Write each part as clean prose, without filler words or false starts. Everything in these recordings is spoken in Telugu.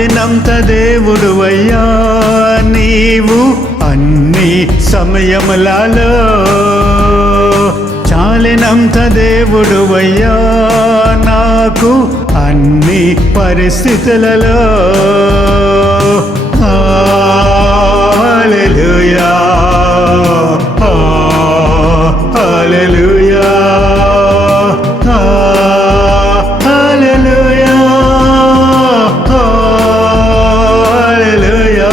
చాలినంత దేవుడువయ్యా నీవు అన్ని సమయములలో, చాలినంత దేవుడువయ్యా నాకు అన్ని పరిస్థితులలో. హల్లెలూయా హల్లెలూయా హల్లెలూయా హల్లెలూయా.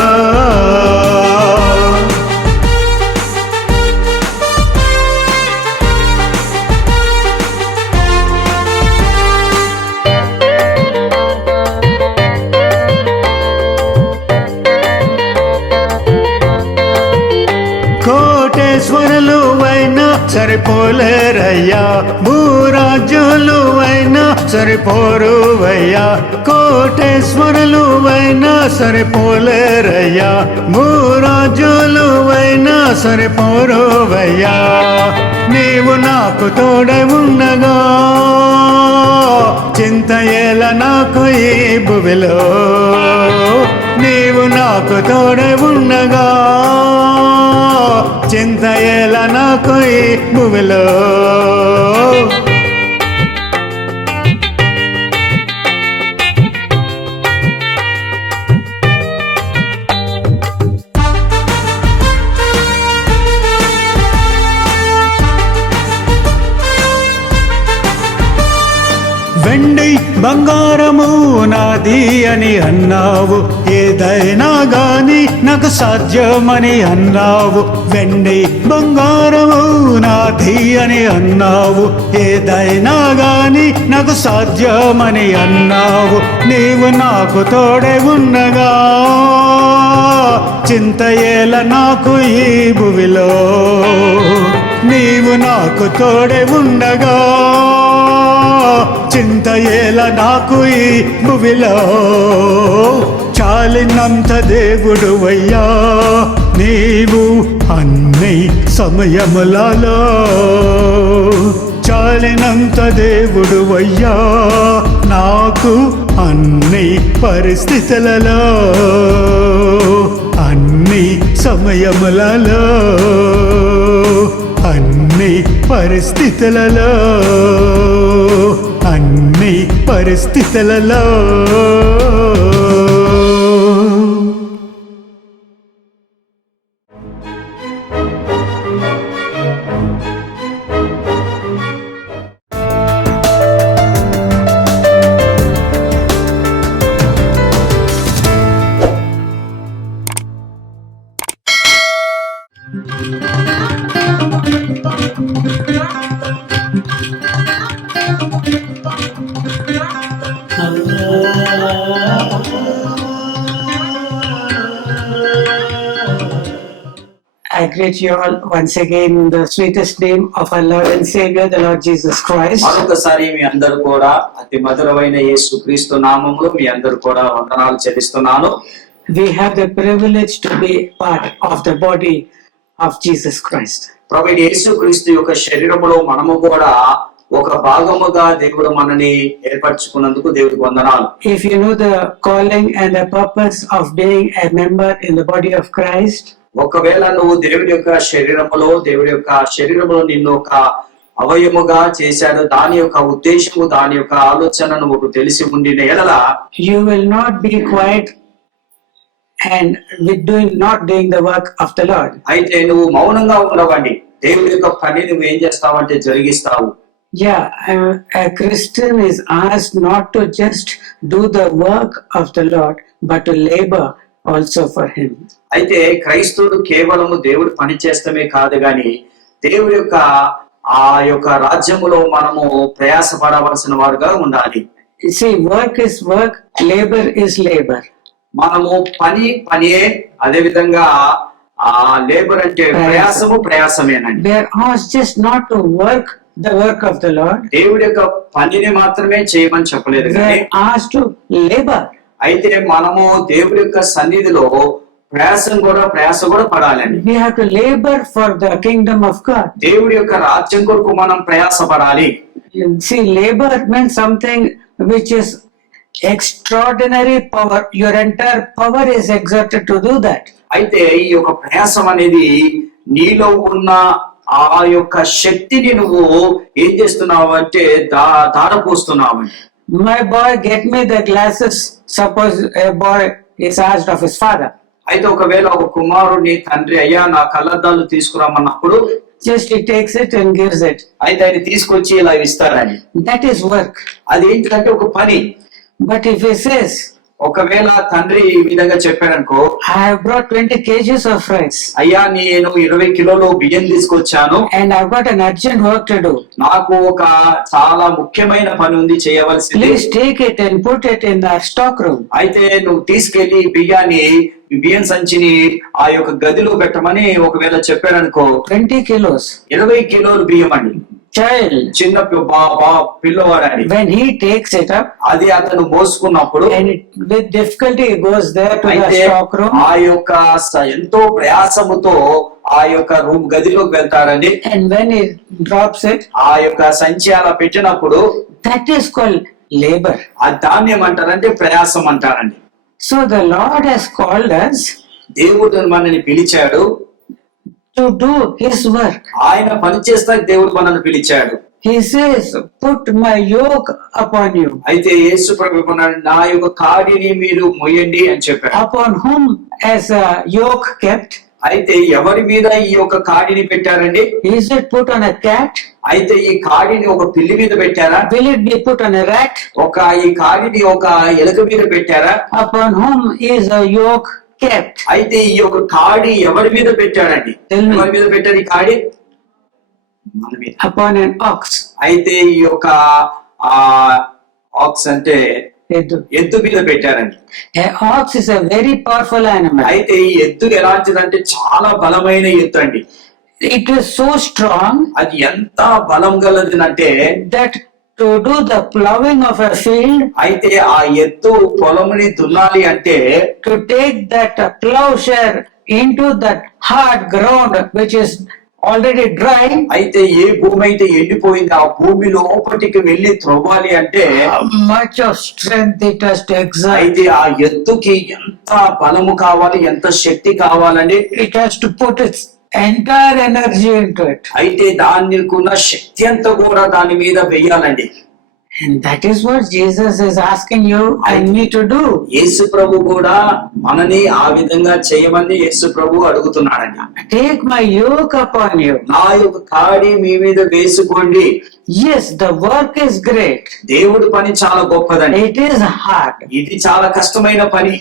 కోటేశ్వరులు అయినా సరిపోలేరయ్యా, భూరాజ్యులు అయినా సరిపోరువయ్యా. కోటేశ్వరులు అయినా సరిపోలేరయ్యా, భూరాజ్యులు అయినా సరిపోరువయ్యా. నీవు నాకు తోడై ఉండగా చింత ఏల నాకు ఈ భువిలో, నీవు నాకు తోడై ఉండగా చింత ఏల నాకు ఈ భూమిలో. వెండి బంగారము నాది అని అన్నావు, ఏదైనా గాని నాకు సాధ్యమని అన్నావు. వెండి బంగారము నాది అని అన్నావు, ఏదైనా గాని నాకు సాధ్యమని అన్నావు. నీవు నాకు తోడే ఉన్నగా చింత ఏల నాకు ఈ భువిలో, నీవు నాకు తోడే ఉండగా చింత ఏల నాకు ఈ భువిలో. చాలినంత దేవుడువయ్యా నీవు అన్ని సమయములలో, చాలినంత దేవుడువయ్యా నాకు అన్ని పరిస్థితులలో, అన్ని సమయములలో, అన్ని పరిస్థితులలో, అన్ని పరిస్థితులలో. I greet you all once again in the sweetest name of our Lord and Savior, the Lord Jesus Christ. మరొకసారి మీ అందరూ కూడా అతి మధురమైన యేసుక్రీస్తు నామములో మీ అందరూ కూడా వందనాలు చెల్లిస్తున్నాను. We have the privilege to be part of the body of Jesus Christ. ప్రభువైన యేసుక్రీస్తు యొక్క శరీరములో మనము కూడా ఒక భాగముగా దేవుడు మనని ఏర్పరచుకున్నందుకు దేవుడికి వందనాలు. If you know the calling and the purpose of being a member in the body of Christ, ఒకవేళ నువ్వు దేవుడి యొక్క శరీరములో నిన్ను ఒక అవయముగా చేశాడు, దాని యొక్క ఉద్దేశము దాని యొక్క ఆలోచన నువ్వు తెలిసి ఉండిన ఎడల you will not be quiet and not doing the work of the Lord. అయితే నువ్వు మౌనంగా ఉండవండి, దేవుడి యొక్క పని నువ్వు ఏం చేస్తావంటే జరిగిస్తావు. Yeah, a Christian is asked not to just do the work of the Lord, but to labor also for him. అయితే క్రైస్తవుడు కేవలము దేవుడు పని చేస్తమే కాదు గాని దేవుడి యొక్క ఆ యొక్క రాజ్యములో మనము ప్రయాసపడవలసిన వారుగా ఉండాలి. See, work is work, labor is labor. మనము పనియే, అదే విధంగా ఆ లేబర్ అంటే ప్రయాసమేనండి. They are asked just not to work the work of the Lord. దేవుడి యొక్క పనిని మాత్రమే చేయమని చెప్పలేదు They కానీ are asked to labor. అయితే మనము దేవుడి యొక్క సన్నిధిలో ప్రయాస కూడా పడాలండి. We have to labor for the kingdom of God. దేవుడి యొక్క రాజ్యం కొరకు మనం ప్రయాసపడాలి. See, labor means something which is extraordinary power. Your entire power is exerted to do that. అయితే ఈ యొక్క ప్రయాసం అనేది నీలో ఉన్న ఆ యొక్క శక్తిని నువ్వు ఏం చేస్తున్నావు అంటే దారపోస్తున్నావు. My boy, get me the glasses. Suppose a boy is asked of his father. అయితే ఒకవేళ ఒక కుమారుని తండ్రి అయ్యా నా కళ్ళద్దాలు తీసుకురామన్నప్పుడు Just he takes it and gives it. అయితే ఆయన తీసుకొచ్చి ఇలా ఇస్తారని. That is work. అది ఏంటంటే ఒక పని. But if he says, ఒకవేళ తండ్రి ఈ విధంగా చెప్పాడనుకో, I have brought 20 kgs of rice అయ్యా నేను 20 కిలోలు బియ్యం తీసుకొచ్చాను, and I've got an urgent work to do. నాకు ఒక చాలా ముఖ్యమైన పని ఉంది చేయవలసింది. Please take it and put it in our stock room. అయితే నువ్వు తీసుకెళ్లి బియ్యం సంచిని ఆ యొక్క గదిలో పెట్టమని ఒకవేళ చెప్పాడనుకో, 20 kilos. 20 కిలోలు బియ్యం అండి. Child, చిన్న పిల్లవాడని when he takes it up అది అతను మోసుకున్నప్పుడు and with difficulty he goes there to the అయితే stock room, ఆ యొక్క ఎంతో ప్రయాసముతో ఆ యొక్క రూమ్ గదిలోకి వెళ్తాడండి. and when he drops it, ఆ యొక్క సంచి అలా పెట్టినప్పుడు that is called labor. ఆ దాన్ని ఏమంటారంటే ప్రయాసం అంటారండి. So the Lord has called us దేవుడు మనల్ని పిలిచాడు, to do his work. ఆయన పని చేస్తా దేవుడు మనల్ని పిలిచాడు. He says, put my yoke upon you. అయితే యేసు ప్రభువు అన్నాడు, నా యొక్క కాడిని మీరు మోయండి అని చెప్పాడు. Upon whom as a yoke kept? అయితే ఎవరి మీద ఈ యొక్క కాడిని పెట్టారండి? Is it put on a cat? అయితే ఈ కాడిని ఒక పిల్లి మీద పెట్టారా? Will it be put on a rat? ఈ కాడిని ఒక ఎలుక మీద పెట్టారా? Upon whom is a yoke kept? అయితే ఈ యొక్క కాడి ఎవరి మీద పెట్టాడండి? ఎవరి మీద పెట్టాడు ఈ కాడి? మన మీద. Upon an ox. అయితే ఈ యొక్క ఆక్స్ అంటే ఎద్దు మీద పెట్టారండి. A ox is a very powerful animal. అయితే ఈ ఎద్దు ఎలాంటిదంటే చాలా బలమైన ఎద్దు అండి. It is so strong అది ఎంత బలం గలది అంటే that to do the plowing of a field, అయితే ఆ ఎద్దు పొలముని దున్నాలి అంటే to take that plowshare into that hard ground which is already dry, అయితే ఏ భూమి అయితే ఎండిపోయింది ఆ భూమి లోపటికి వెళ్ళి త్రవ్వాలి అంటే how much of strength it has to exert. అయితే ఆ ఎద్దుకి ఎంత బలము కావాలి, ఎంత శక్తి కావాలండి. It has to put its entire energy into it. అయితే దానికున్న శక్తి అంతా కూడా దాని మీద వెయ్యాలండి. And that is what Jesus is asking you and me to do. యేసు ప్రభు కూడా మనని ఆ విధంగా చేయమని యేసు ప్రభు అడుగుతున్నాడండి. Take my yoke upon you. నా యొక్క కాడి మీ మీద వేసుకోండి. Yes, the work is great. దేవుడి పని చాలా గొప్పదండి. It is hard. ఇది చాలా కష్టమైన పని.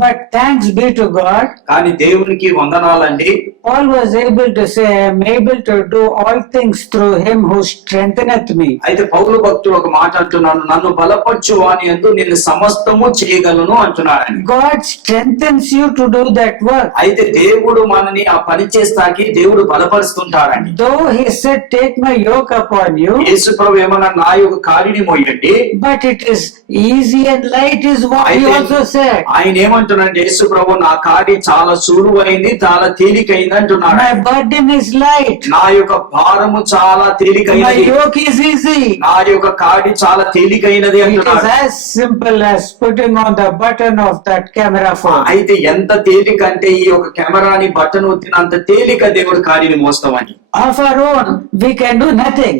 But thanks be to God. కానీ దేవునికి వందనాలండి. Paul was able to say, I am able to do all things through him who strengtheneth me. అయితే పౌలు భక్తుడు ఒక మాట అంటున్నాడు, నన్ను బలపరచు వాని యందు నేను సమస్తము చేయగలను అంటున్నాడు. God strengthens you to do that work. అయితే దేవుడు మనని ఆ పని చేస్తాకి దేవుడు బలపరుస్తుంటాడండి. Though he said, take my yoke upon you, యేసు ప్రభు ఏమన్నా నా యొక్క కాడిని మోయండి, but it is easy and light is what he also said. ఆయన ఏమంటున్నాడు యేసు ప్రభు, నా కాడి చాలా సులువైంది, చాలా తేలికైంది అంటున్నాడు. My burden is light. నా యొక్క భారము చాలా My తేలికైనది, yoke is easy. నా యొక్క కాడి చాలా తేలికైనది It is అంటున్నాడు. as simple as putting on the button of that camera phone. అయితే ఎంత తేలిక అంటే ఈ యొక్క కెమెరాని బటన్ ఒత్తినంత తేలిక దేవుడు కాడిని మోస్తామని. Of our own, we can do nothing.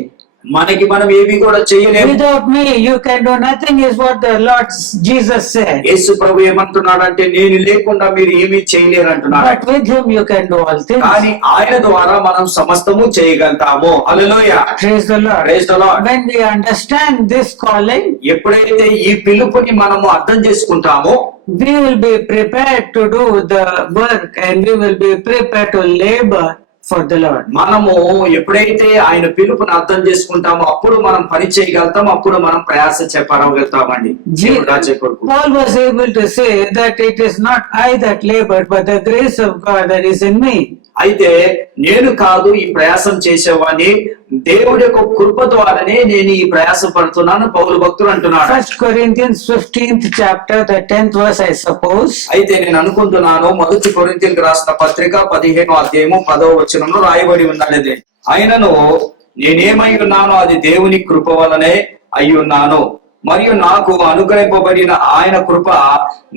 మనకి మనం ఏవి కూడా చేయలేము. Without me, you can do nothing is what the Lord Jesus said. యేసు ప్రభు ఏమంటున్నాడంటే నేను లేకుండా మీరు ఏమీ చేయలేరు అంటున్నాడు. But with him you can do all things. కానీ ఆయన ద్వారా మనం సమస్తము చేయగలుగుతాము. Hallelujah. Praise the Lord. Praise the Lord. When we understand this calling, ఎప్పుడైతే ఈ పిలుపుని మనము అర్థం చేసుకుంటామో we will be prepared to do the work and we will be prepared to labor for the Lord. మనము ఎప్పుడైతే ఆయన పిలుపుని అర్థం చేసుకుంటామో అప్పుడు మనం పని చేయగలుగుతాం, అప్పుడు మనం ప్రయాస చెప్పగలుగుతామండి. దేవుడు రాజ్య కొరకు. Paul was able to say that it is not I that labored, but the grace of God that is in me. అయితే నేను కాదు ఈ ప్రయాసం చేసేవాడిని, దేవుడి యొక్క కృప ద్వారానే నేను ఈ ప్రయాసం పడుతున్నాను పౌలు భక్తుడు అంటున్నాడు. 1 Corinthians 15th chapter, the 10th verse, I suppose. అయితే నేను అనుకుంటున్నాను 1 కొరింథీయులకు రాసిన పత్రిక 15వ అధ్యాయము 10వ వచనంలో రాయబడి ఉన్నది, ఆయనను నేనేమై ఉన్నానో అది దేవుని కృప వలనే అయి ఉన్నాను, మరియు నాకు అనుగ్రహింపబడిన ఆయన కృప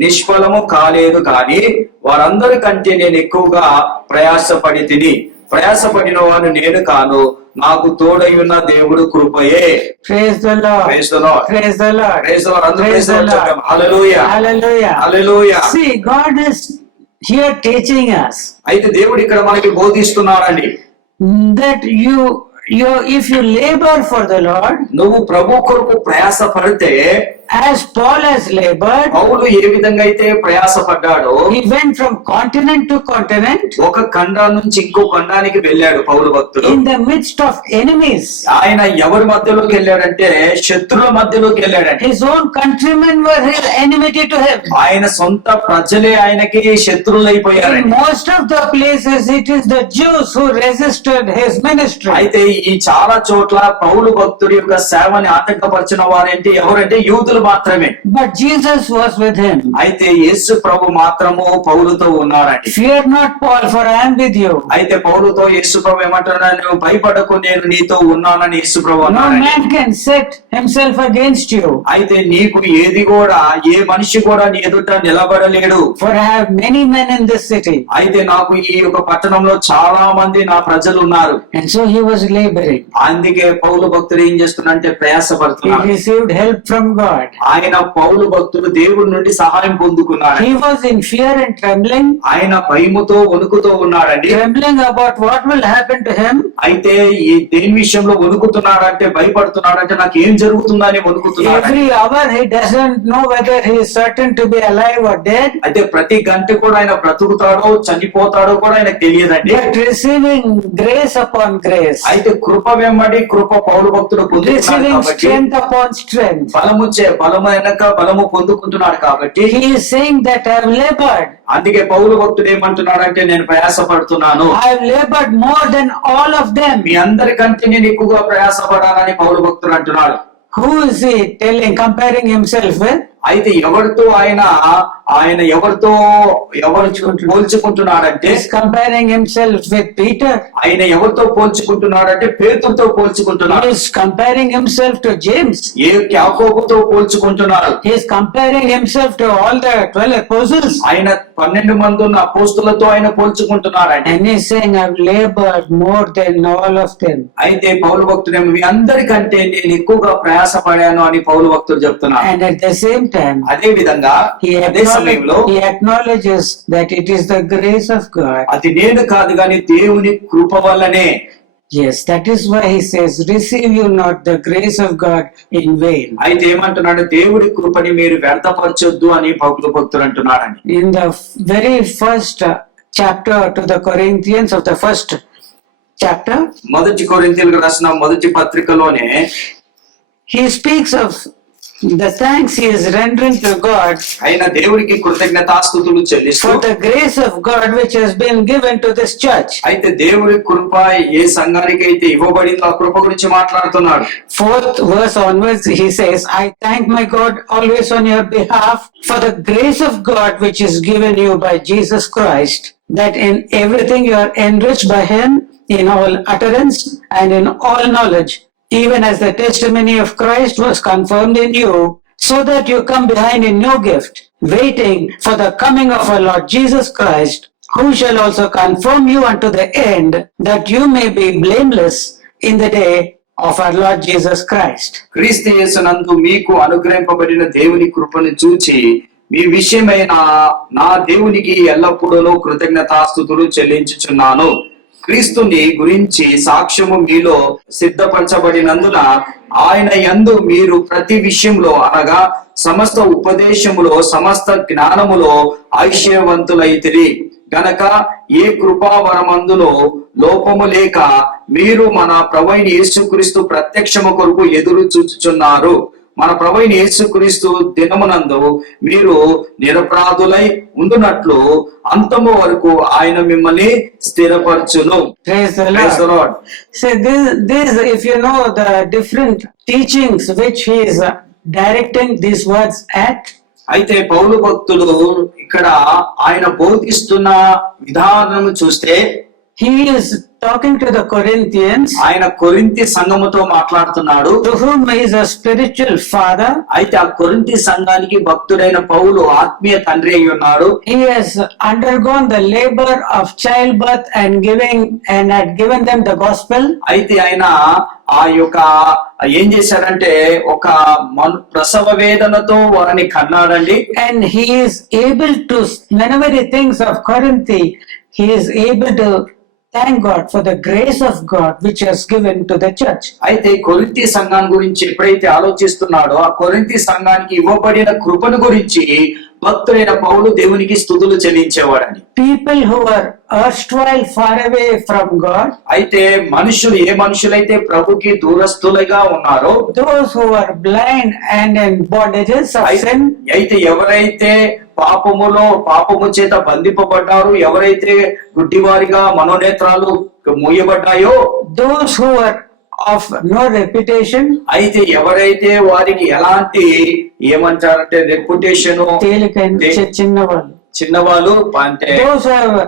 నిష్ఫలము కాలేదు కానీ వారందరికంటే నేను ఎక్కువగా ప్రయాసపడి తిని ప్రయాసపడిన వాడు నేను కాను, నాకు తోడై ఉన్న దేవుడు కృపయే. Praise the Lord. Praise the Lord. Praise the Lord. Praise the Lord. అందరూ Praise praise the the Lord Lord. చెప్దాం. Hallelujah. Hallelujah. Hallelujah. See, God is here teaching us అయితే దేవుడు ఇక్కడ మనకి బోధిస్తున్నాడండి, that if you labor for the Lord, నువ్వు ప్రభు కొరకు ప్రయాస పడితే as Paul has labored, పౌలు ఏ విధంగా అయితే ప్రయాసపడ్డాడో he went from continent to continent ఒక ఖండం నుంచి ఇంకో ఖండానికి వెళ్ళాడు పౌలు భక్తుడు. in the midst of enemies. ఆయన ఎవరి మధ్యలోకి వెళ్ళాడంటే శత్రువుల మధ్యలోకి వెళ్ళాడంటే His own countrymen were his enmity to him. ఆయన సొంత ప్రజలే ఆయనకి శత్రువులు In అయిపోయారండి. most of the places, it is the Jews who resisted his ministry. అయితే ఈ చాలా చోట్ల పౌలు భక్తుడి యొక్క సేవని ఆటంకపరిచిన వారేంటి ఎవరంటే యూదులు మాత్రమే. But Jesus was with him. అయితే యేసు ప్రభు మాత్రము పౌలుతో ఉన్నాడండి. Fear not, Paul, for I am with you. అయితే పౌలుతో యేసు ప్రభు ఏమంటున్నాడు, నువ్వు భయపడకు, నేను నీతో ఉన్నానని యేసు ప్రభు No అన్నాడు. man can set himself against you, అయితే నీకు ఏది కూడా ఏ మనిషి కూడా నీ ఎదుట నిలబడలేడు. for I have many men in this city. అయితే నాకు ఈ యొక్క పట్టణంలో చాలా మంది నా ప్రజలు ఉన్నారు. And so he was laboring. అందుకే పౌలు భక్తుడు ఏం చేస్తున్నాడంటే He ప్రయాసపడుతున్నాడు. received help from God. ఆయన పౌలు భక్తుడు దేవుడి నుండి సహాయం పొందుకున్నాడు. He was in fear and trembling, ఆయన భయముతో వణుకుతో ఉన్నాడండి. trembling about what will happen to him. అయితే ఈ దేని విషయంలో వణుకుతున్నాడంటే భయపడుతున్నాడంటే నాకు ఏం జరుగుతుందని వణుకుతున్నాడు. Every hour he doesn't know whether he is certain to be alive or dead, అయితే ప్రతి గంట కూడా ఆయన బ్రతుకుతాడో చనిపోతాడో కూడా ఆయనకు తెలియదండి. but receiving grace upon grace, అయితే కృప వెంబడి కృప పౌలు భక్తుడు పొందుకున్నాడు receiving కాబట్టి strength upon strength. బలము వెనక బలము పొందుకుంటున్నాడు కాబట్టి He is saying that I have labored. అందుకే పౌలు భక్తుడు ఏమంటున్నాడంటే నేను ప్రయాసపడుతున్నాను, I have labored more than all of them. మీ అందరికంటే నేను ఎక్కువగా ప్రయాసపడాలని పౌలు భక్తుడు అంటున్నాడు. Who is he telling, comparing himself with? అయితే ఎవరితో ఆయన ఎవరితో పోల్చుకుంటున్నాడంటే He is comparing himself with Peter. ఆయన ఎవరితో పోల్చుకుంటున్నాడంటే పేతురుతో He పోల్చుకుంటున్నాడు. is comparing himself to James. యాకోబుతో పోల్చుకుంటున్నాడు. He is comparing himself to all the 12 apostles. ఆయన 12 మంది ఉన్న అపోస్తులతో ఆయన పోల్చుకుంటున్నాడండి. And he is saying, I have labored more than all of them. అయితే పౌలు భక్తుడేమో మీ అందరికంటే నేను ఎక్కువగా ప్రయాసపడాను అని పౌలు భక్తుడు చెప్తున్నాడు. And at the same time, అదే విధంగా అదే సమయంలో he acknowledges that it is the grace of God. అది నేను కాదు గాని దేవుని కృప వల్లనే. Yes, that is why he says, receive you not the grace of God in vain. అయితే ఏమంటున్నాడు, దేవుడి కృపని మీరు వ్యర్థపరచొద్దు అని పౌలు భక్తుడు అంటున్నాడండి. In the very first chapter to the Corinthians of the first chapter, మొదటి కొరింథీయులకు రాసిన మొదటి పత్రికలోనే he speaks of the thanks he is rendering to God ఆయన దేవుడికి కృతజ్ఞతాస్తుతులు చెల్లిస్తూ for the grace of God which has been given to this church. అయితే దేవుడి కృప ఏ సంఘానికి అయితే ఇవ్వబడిందో ఆ కృప గురించి మాట్లాడుతున్నాడు. 4th verse onwards he says, I thank my God always on your behalf for the grace of God which is given you by Jesus Christ, that in everything you are enriched by him in all utterance and in all knowledge, even as the testimony of Christ was confirmed in you, so that you come behind in no gift, waiting for the coming of our Lord Jesus Christ, who shall also confirm you unto the end, that you may be blameless in the day of our Lord Jesus Christ. క్రీస్తు యేసునందు మీకు అనుగ్రహింపబడిన దేవుని కృపను చూచి మీ విషయమైన నా దేవునికి ఎల్లప్పుడూ కృతజ్ఞతాస్తుతులు చెల్లించుచున్నాను. క్రీస్తుని గురించి సాక్ష్యము మీలో సిద్ధపరచబడినందున ఆయన యందు మీరు ప్రతి విషయంలో అనగా సమస్త ఉపదేశములో సమస్త జ్ఞానములో ఐశ్వర్యవంతులైతిరి గనక ఏ కృపావరమందులో లోపము లేక మీరు మన ప్రభువైన యేసుక్రీస్తు ప్రత్యక్షము కొరకు ఎదురు చూచుచున్నారు. మన ప్రభువైన యేసుక్రీస్తు దినమునందు మీరు నిరపరాధులై ఉండునట్లు అంతము వరకు ఆయన మిమ్మల్ని స్థిరపరచును. Praise the Lord. Praise the Lord. So this, if you know the different teachings which he is directing these words at, అయితే పౌలు భక్తులు ఇక్కడ ఆయన బోధిస్తున్న విధానం చూస్తే he is talking to the Corinthians, ఆయన కొరింథీ సంఘముతో మాట్లాడుతున్నాడు. to whom he is a spiritual father. అయితే ఆ కొరింథీ సంఘానికి భక్తుడైన పౌలు ఆత్మీయ తండ్రి అయి ఉన్నాడు. He has undergone the labor of childbirth and had given them the gospel. అయితే ఆయన ఆ యొక్క ఏం చేశాడంటే ఒక ప్రసవ వేదనతో వారిని కన్నాడండి. And he is able to, whenever he thinks of Corinth, he is able to thank God for the grace of God which has given to the church. అయితే కొరింథీ సంఘాన్ని గురించి ఎప్పుడైతే ఆలోచిస్తున్నాడో ఆ కొరింథీ సంఘానికి ఇవ్వబడిన కృపను గురించి భక్తుడైన పౌలు దేవునికి స్తుతులు చెల్లించేవాడని. People who were erstwhile far away from God, అయితే మనుషులు ఏ మనుషులైతే ప్రభుకి దూరస్తులుగా ఉన్నారో, those who were blind and in bondages of sin, అయితే ఎవరైతే పాపము చేత బంధింపబడ్డారు, ఎవరైతే గుడ్డివారిగా మనోనేత్రాలు మూయబడ్డాయో, those who were of no reputation, అయితే ఎవరైతే వారికి ఎలాంటి ఏమంటారంటే రెప్యుటేషన్ చిన్నవాళ్ళు అంటే those who are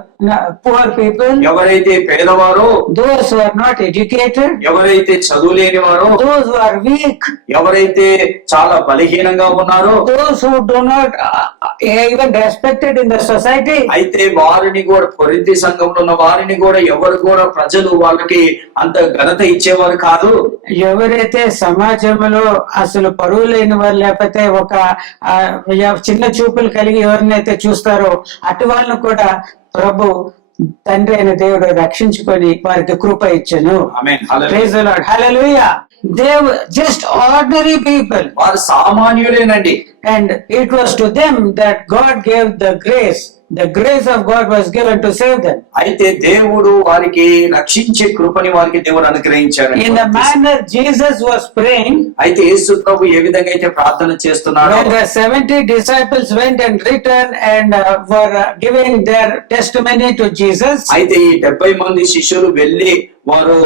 poor people, ఎవరైతే పేదవారో, those who are not educated, ఎవరైతే చదువు లేని వారో, those who are weak, ఎవరైతే చాలా బలహీనంగా ఉన్నారో, those who do not even respected in the society, అయితే వారిని కూడా కొరింథీ సంఘంలో ఉన్న వారిని కూడా ఎవరు కూడా ప్రజలు వాళ్ళకి అంత ఘనత ఇచ్చేవారు కాదు. ఎవరైతే సమాజంలో అసలు పరువు లేని వారు, లేకపోతే ఒక చిన్న చూపులు కలిగి ఎవరినైతే చూస్తారో అటు వాళ్ళను కూడా ప్రభు తండ్రి అయిన దేవుడు రక్షించుకొని వారికి కృప ఇచ్చెను. ఆమేన్. Praise the Lord. Hallelujah. They were just ordinary people. వారు సామాన్యులేనండి. And it was to them that God gave the grace. The grace of God was given to save them. అయితే దేవుడు వారికి రక్షించే కృపని వారికి దేవుడు అనుగ్రహించాడు. In the manner Jesus was praying, అయితే యేసు ప్రభు ఏ విధంగా అయితే ప్రార్థన చేస్తున్నాడో, when the 70 disciples went and returned and were giving their testimony to Jesus, అయితే ఈ 70 మంది శిష్యులు వెళ్లి వారు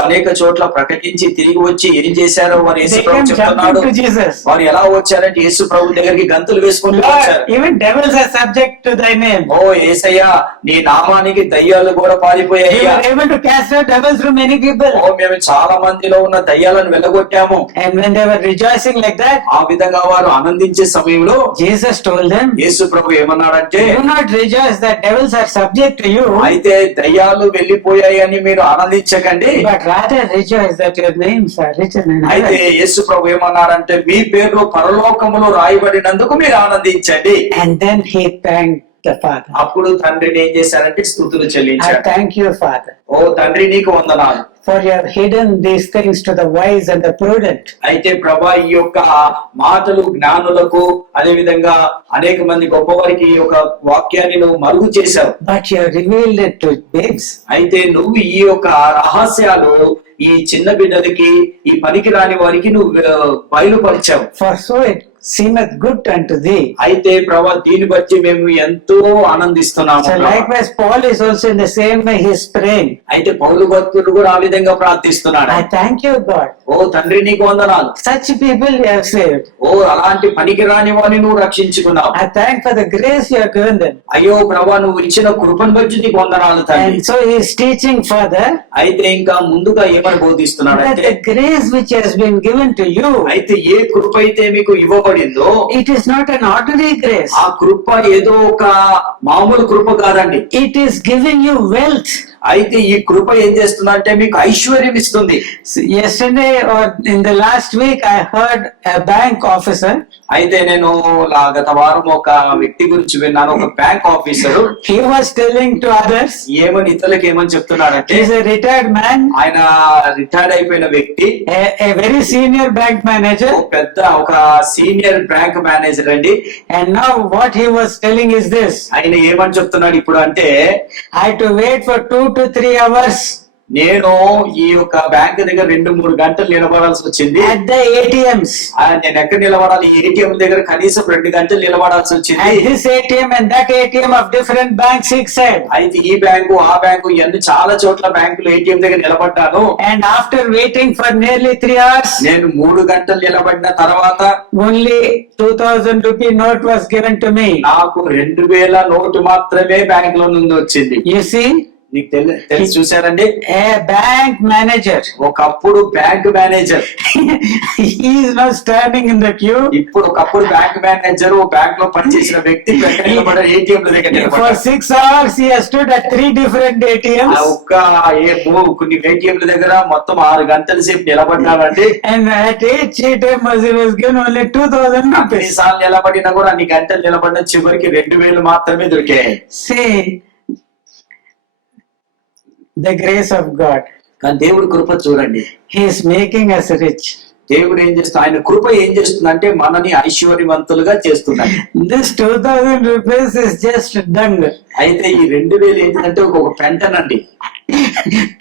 అనేక చోట్ల ప్రకటించి తిరిగి వచ్చి ఏం చేశారో వారు యేసు they ప్రభు came చెప్తున్నాడు. jumping to Jesus. వారు ఎలా వచ్చారంటే యేసు ప్రభు దగ్గరికి గంతులు వేసుకుంటూ Lord, వచ్చారు. even devils are subject to thy name. ఓ యేసయ్యా, నీ నామానికి దయ్యాలు కూడా We పారిపోయాయ్యా. were able to cast out devils from many people. ఓ మేము చాలా మందిలో ఉన్న దయ్యాలను వెళ్ళగొట్టాము. And when they were rejoicing like that, ఆ విధంగా వారు ఆనందించే సమయంలో Jesus told them, యేసు ప్రభు ఏమన్నాడంటే, do not rejoice that devils are subject to you, అయితే దయ్యాలు వెళ్ళిపోయాయని మీరు ఆనందించకండి, but rather rejoice that your names are written in అయితే heaven. యేసు ప్రభు ఏమన్నారంటే మీ పేర్లు పరలోకములో రాయబడినందుకు మీరు ఆనందించండి. And then he thanked the Father. అప్పుడు తండ్రిని ఏం చేశారంటే స్తుతులు I చెల్లించాడు. thank you, Father, ఓ తండ్రి నీకు వందనాలు. for you have hidden these things to the wise and the prudent. అయితే ప్రభా ఈ యొక్క మాటలు జ్ఞానులకు అదే విధంగా అనేక మంది గొప్పవారికి ఈ యొక్క వాక్యాన్ని నువ్వు మరుగు చేశావు. But you have revealed it to babes. అయితే నువ్వు ఈ యొక్క రహస్యాలు ఈ చిన్న బిడ్డలకి, ఈ పనికి రాని వారికి నువ్వు బయలుపరిచావు. For so it seemeth good unto thee. అయితే ప్రభా దీన్ని బట్టి మేము ఎంతో ఆనందిస్తున్నాము. So likewise Paul is also in the same way he is praying. అయితే పౌలు భక్తుడు కూడా ఆ విధంగా ప్రార్థిస్తున్నాడు. I thank you, God. ఓ తండ్రి నీకు వందనాలు. Such people you have saved. ఓ అలాంటి పనికి రాని వారిని నువ్వు రక్షించుకున్నావు. I thank for the grace you have given them. అయ్యో ప్రభా నువ్వు ఇచ్చిన కృపను బట్టి నీకు వందనాలు తండ్రి. And so he is teaching further అయితే ఇంకా ముందుగా ఏమని బోధిస్తున్నాడు that అంటే, the grace which has been given to you, అయితే ఏ కృప అయితే మీకు ఇవ్వబడిందో it is not an ordinary grace. ఆ కృప ఏదో ఒక మామూలు కృప కాదండి. It is giving you wealth. అయితే ఈ కృప ఏం చేస్తుందంటే మీకు ఐశ్వర్యం ఇస్తుంది. So yesterday or in the last week I heard a bank officer. అయితే నేను గత వారం ఒక వ్యక్తి గురించి విన్నాను. ఒక bank officer He was telling to others. ఏమని ఇతరులకు ఏమని చెప్తున్నాడంటే, He is a retired man, ఆయన రిటైర్డ్ అయిపోయిన వ్యక్తి, a very senior bank manager. ఒక సీనియర్ బ్యాంక్ మేనేజర్ అండి. And now what he was telling is this: ఆయన ఏమని చెప్తున్నాడు ఇప్పుడు అంటే, I had to wait for 2 to 3 hours నేను ఈ యొక్క బ్యాంక్ దగ్గర 2-3 గంటలు నిలబడాల్సి వచ్చింది. at the ATMs. నేను ఎక్కడ నిలబడాలి? ఏటీఎం దగ్గర కనీసం 2 గంటలు నిలబడాల్సి వచ్చింది. At this ATM and that ATM of different banks, he said. అయితే ఈ బ్యాంకు ఆ బ్యాంకు ఇవన్నీ చాలా చోట్ల బ్యాంకులు ఏటీఎం దగ్గర నిలబడ్డాను. And after waiting for nearly 3 hours, నేను 3 గంటలు నిలబడిన తర్వాత only 2000 rupee note was given to me. నాకు 2000 నోటు మాత్రమే బ్యాంక్ లో నుండి వచ్చింది. You see, మీకు తెలిసి చూసారండి, A bank manager. ఒకప్పుడు bank manager, He is now standing in the queue. ఇప్పుడు ఒకప్పుడు బ్యాంక్ మేనేజర్ బ్యాంక్ లో పనిచేసిన వ్యక్తి ఏటీఎం దగ్గర For నిలబడ్డాడు. 6 hours he has stood at 3 different ఆ ATMs. కొన్ని ఏటీఎంల దగ్గర మొత్తం 6 గంటల సేపు నిలబడ్డాడండి. And at each ATM he was given only 2,000 rupees. ఎన్నిసార్లు నిలబడినా కూడా అన్ని గంటలు నిలబడిన చివరికి 2,000 మాత్రమే దొరికాయి. See, the grace of God. కానీ దేవుడి కృప చూడండి, He is making us rich. దేవుడు ఏం చేస్తున్నా, ఆయన కృప ఏం చేస్తుందంటే మనని ఐశ్వర్యవంతులుగా చేస్తున్నాడు. This 2,000 rupees is just dung. అయితే ఈ 2,000 ఏంటంటే ఒక పెంటనండి.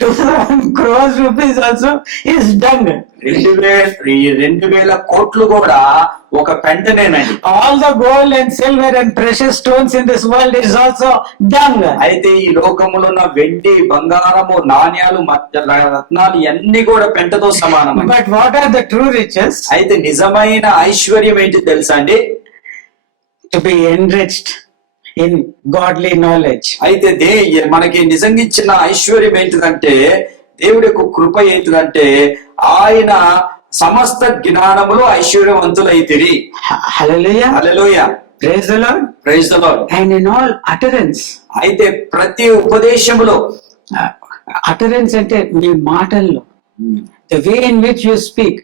2,000 crores rupees also is dung. 2,000 కోట్లు కూడా ఒక పెంటనేనండి. All the gold and silver and precious stones in this world is also dung. అయితే ఈ లోకములో ఉన్న వెండి, బంగారము, నాణ్యాలు, రత్నాలు ఇవన్నీ కూడా పెంటతో సమానం. But what are the true riches? అయితే నిజమైన ఐశ్వర్యం ఏంటి తెలుసా అండి? To be enriched in godly knowledge. అయితే మనకి నిజంగా ఇచ్చిన ఐశ్వర్యం ఏంటిదంటే, దేవుడి యొక్క కృప ఏంటిదంటే, ఆయన సమస్త జ్ఞానములో ఐశ్వర్యవంతులైతిరి. Hallelujah. Hallelujah. Praise the Lord. Praise the Lord. And in all utterance. అయితే ప్రతి ఉపదేశములో, Utterance అంటే మీ మాటల్లో, the way in which you speak,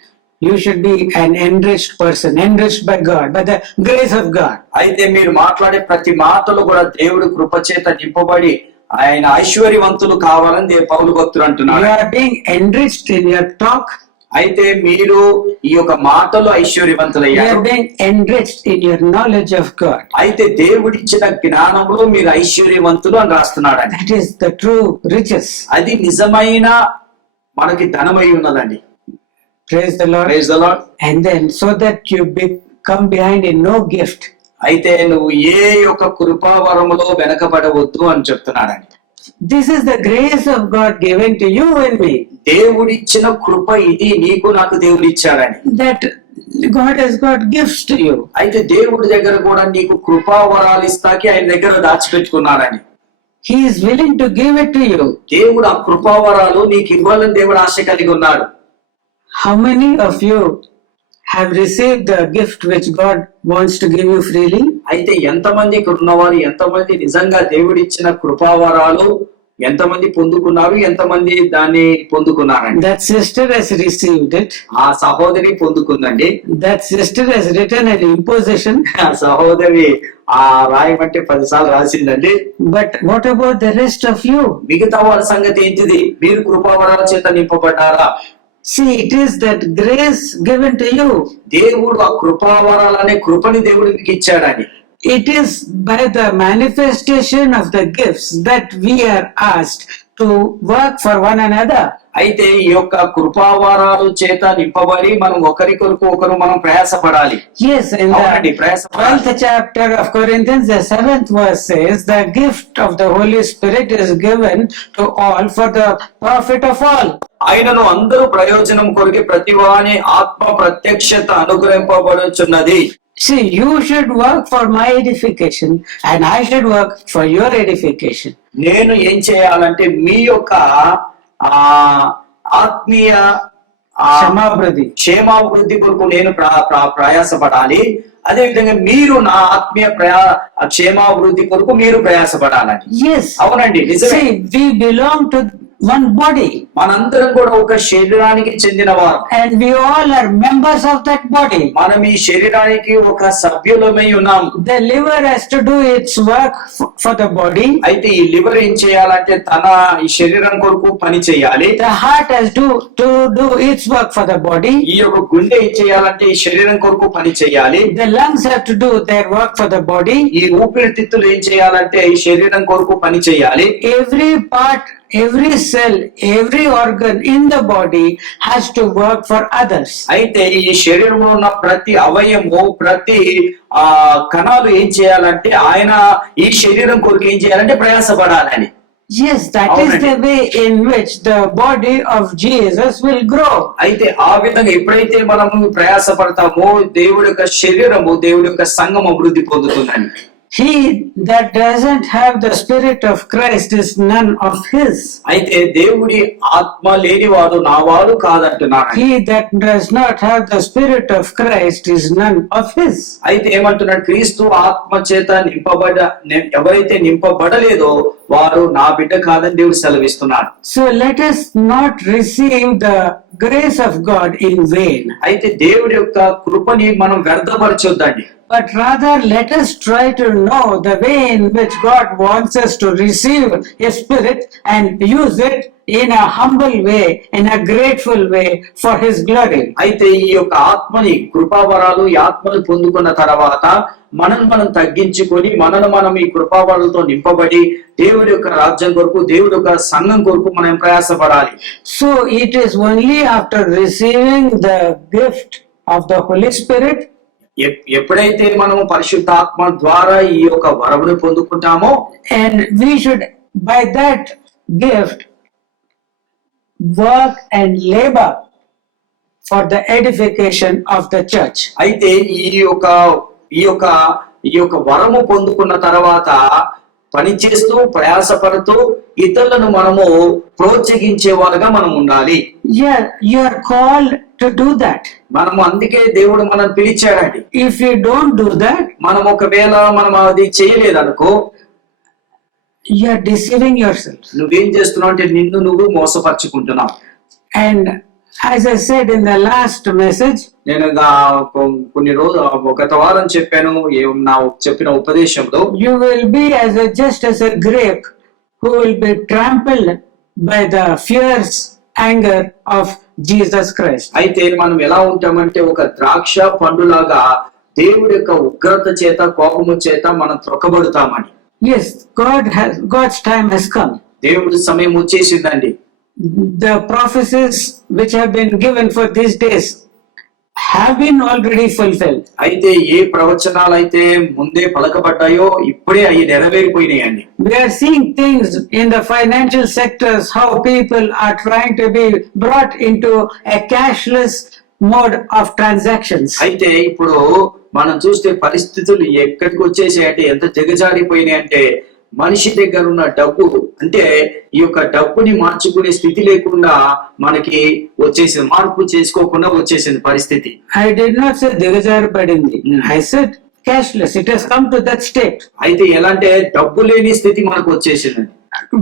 you should be an enriched person, enriched by God, by the grace of God. అయితే మీరు మాట్లాడే ప్రతి మాటలు కూడా దేవుడి కృప చేత నింపబడి ఆయన ఐశ్వర్యవంతులు కావాలని పౌలు భక్తుడు You అంటున్నాడు. are being enriched in your talk. అయితే మీరు ఈ యొక్క మాటలు You ఐశ్వర్యవంతులయ్యారు. are being enriched in your knowledge of God. అయితే దేవుడిచ్చిన జ్ఞానములో మీరు ఐశ్వర్యవంతులు అని రాస్తున్నాడు. That is the true riches. అది నిజమైన మనకి ధనమై ఉన్నదండి. Praise the Lord. Praise the Lord. And then so that you come behind in no gift. అయితే నువ్వు ఏ యొక్క కృపావరములో వెనకబడవద్దు అని చెప్తున్నాడండి. This is the grace of God given to you and me. దేవుడిచ్చిన కృప ఇది, నీకు నాకు దేవుడు ఇచ్చాడని. That God has got gifts to you. అయితే దేవుడి దగ్గర కూడా నీకు కృపావరాలు ఇస్తాకి ఆయన దగ్గర దాచిపెట్టుకున్నాడని. He is willing to give it to you. దేవుడు ఆ కృపావరాలు నీకు ఇవ్వాలని దేవుడు ఆశ కలిగి ఉన్నాడు. How many of you have received the gift which God wants to give you freely? అయితే ఎంతమంది ఇక్కడ ఉన్నవారు, ఎంతమంది నిజంగా దేవుడిచ్చిన కృపావరాలు ఎంతమంది పొందుకున్నారు, ఎంతమంది దాన్ని పొందుకున్నారండి? That sister has received it. ఆ సహోదరి పొందుకుందండి. That sister has written an imposition. ఆ సహోదరి ఆ రాయమంటే 10 సార్లు రాసిందండి. But what about the rest of you? మిగతా వాళ్ళ సంగతి ఏంటిది? మీరు కృపావరాల చేత నింపబడ్డారా? See, it is that grace given to you. దేవుడు ఆ కృపావరాలనే కృపని దేవుడు మీకు ఇచ్చాడని. It is by the manifestation of the gifts that we are asked to work for one another. అయితే ఈ యొక్క కృపావరాలు చేత నింపబడి మనం ఒకరి కొరకు ఒకరు మనం ప్రయాసపడాలి. Yes, in అవునండి, the ప్రయాసపడాలి. 12th chapter of Corinthians, the 7th verse says, the gift of the Holy Spirit is given to all for the profit of all. ఆయనను అందరూ ప్రయోజనం కొరికి ప్రతివాని ఆత్మ ప్రత్యక్షత అనుగ్రహింపబడుచున్నది. See, you should work for my edification and I should work for your edification. నేను ఏం చేయాలంటే మీ యొక్క ఆత్మీయ Shamabhradi. క్షేమాభివృద్ధి కొరకు నేను ప్రయాసపడాలి. అదే విధంగా మీరు నా ఆత్మీయ క్షేమాభివృద్ధి కొరకు మీరు ప్రయాసపడాలని. Yes. అవునండి, నిజమే. See, we belong to one body. మనందరం కూడా ఒక శరీరానికి చెందిన వారు. And we all are members of that body. మనం ఈ శరీరానికి ఒక సభ్యులమై ఉన్నాం. The liver has to do its work for the body. అయితే ఈ లివర్ ఏం చేయాలంటే తన ఈ శరీరం కొరకు పని చేయాలి. The heart has to do its work for the body. ఈ యొక్క గుండె ఏం చేయాలంటే ఈ శరీరం కొరకు పని చేయాలి. The lungs have to do their work for the body. ఈ ఊపిరితిత్తులు ఏం చేయాలంటే ఈ శరీరం కొరకు పని చేయాలి. Every part, every cell, every organ in the body has to work for others. అయితే ఈ శరీరంలో ఉన్న ప్రతి అవయము, ప్రతి కణాలు ఏం చేయాలంటే ఆయన ఈ శరీరం కొరకు ఏం చేయాలంటే ప్రయాసపడాలని. Yes, that is the way in which the body of Jesus will grow. అయితే ఆ విధంగా ఎప్పుడైతే మనము ప్రయాసపడతామో దేవుడి యొక్క శరీరము, దేవుడి యొక్క సంఘం అభివృద్ధి పొందుతుందని. He that doesn't have the Spirit of Christ is none of his. అయితే దేవుడి ఆత్మ లేనివాడు నా వాడు కాదంటున్నాడు. He that does not have the Spirit of Christ is none of his. అయితే ఏమంటున్నాడు, క్రీస్తు ఆత్మ చేత ఎవరైతే నింపబడలేదో వారు నా బిడ్డ కాదని దేవుడు సెలవిస్తున్నాడు. So let us not receive the grace of God in vain, అయితే దేవుడి యొక్క కృపని మనం వ్యర్థపరచొద్దండి. but rather let us try to know the way in which God wants us to receive His Spirit and use it in a humble way, in a grateful way for His glory. అయితే ఈ యొక్క ఆత్మని కృపావరాలు ఈ ఆత్మను పొందుకున్న తర్వాత మనం తగ్గించుకొని మనం ఈ కృపావరాలతో నింపబడి దేవుడి యొక్క రాజ్యం కొరకు దేవుడి యొక్క సంఘం కొరకు మనం ప్రయాసపడాలి. So it is only after receiving the gift of the Holy Spirit ఎప్పుడైతే మనము పరిశుద్ధాత్మ ద్వారా ఈ యొక్క వరమును పొందుకుంటామో, and we should by that gift work and labor for the edification of the church. అయితే ఈ యొక్క వరము పొందుకున్న తర్వాత పని చేస్తూ ప్రయాసపడుతూ ఇతరులను మనము ప్రోత్సహించే వారుగా మనం ఉండాలి. Yeah, you are called to do that. మనము అందుకే దేవుడు మనం పిలిచాడండి. If you don't do that, మనం ఒకవేళ మనం అది చేయలేదనుకో, you are deceiving yourself. నువ్వేం చేస్తున్నావు అంటే నిన్ను నువ్వు మోసపరుచుకుంటున్నావు. And as I said in the last message, నేను కొన్ని రోజులు గత వారం చెప్పాను నా చెప్పిన ఉపదేశంలో, you will be just as a grape who will be trampled by the fierce anger of Jesus Christ. అయితే మనం ఎలా ఉంటామంటే ఒక ద్రాక్ష పండులాగా దేవుడి యొక్క ఉగ్రత చేత కోపము చేత మనం త్రొక్కబడతామని. Yes, God's time has come. దేవుడి సమయం వచ్చేసిందండి. The prophecies which have been given for these days have been already fulfilled. అయితే ఏ ప్రవచనాలు అయితే ముందే పలకబడ్డాయో ఇప్పుడే అవి నెరవేరిపోయినాయండి. We are seeing things in the financial sectors, how people are trying to be brought into a cashless mode of transactions. అయితే ఇప్పుడు మనం చూస్తే పరిస్థితులు ఎక్కడికి వచ్చేసాయంటే ఎంత దిగజారిపోయినాయి అంటే మనిషి దగ్గర ఉన్న డబ్బు అంటే ఈ యొక్క డబ్బుని మార్చుకునే స్థితి లేకుండా మనకి వచ్చేసింది, మార్పు చేసుకోకుండా వచ్చేసింది పరిస్థితి. I did not say దిగజారిపడింది. I said cashless. It has come to that state. అయితే ఎలా అంటే డబ్బు లేని స్థితి మనకు వచ్చేసింది.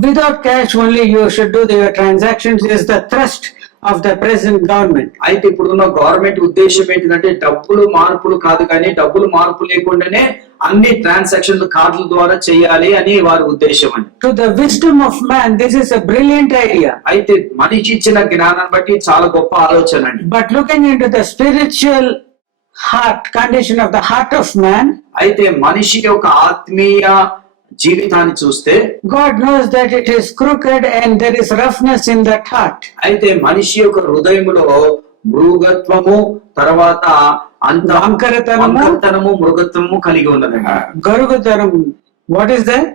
Without cash only you should do your transactions is the thrust of the present government. అయితే ఇప్పుడున్న గవర్నమెంట్ ఉద్దేశం ఏంటంటే డబ్బులు మార్పులు కాదు కానీ డబ్బులు మార్పు లేకుండానే అన్ని ట్రాన్సాక్షన్లు కార్డుల ద్వారా చేయాలి అని వారి ఉద్దేశం అండి. To the wisdom of man, this is a brilliant idea. అయితే మనిషి ఇచ్చిన జ్ఞానాన్ని బట్టి చాలా గొప్ప ఆలోచన అండి. But looking into the spiritual heart condition of the heart of man, అయితే మనిషి యొక్క ఆత్మీయ జీవితాన్ని చూస్తే God knows that it is crooked and there is roughness in that heart. అయితే మనిషి యొక్క హృదయములో మృగత్వము తర్వాత వంకరతనము మృగత్వము కలిగి ఉన్నదండి. Garugataram. What is that?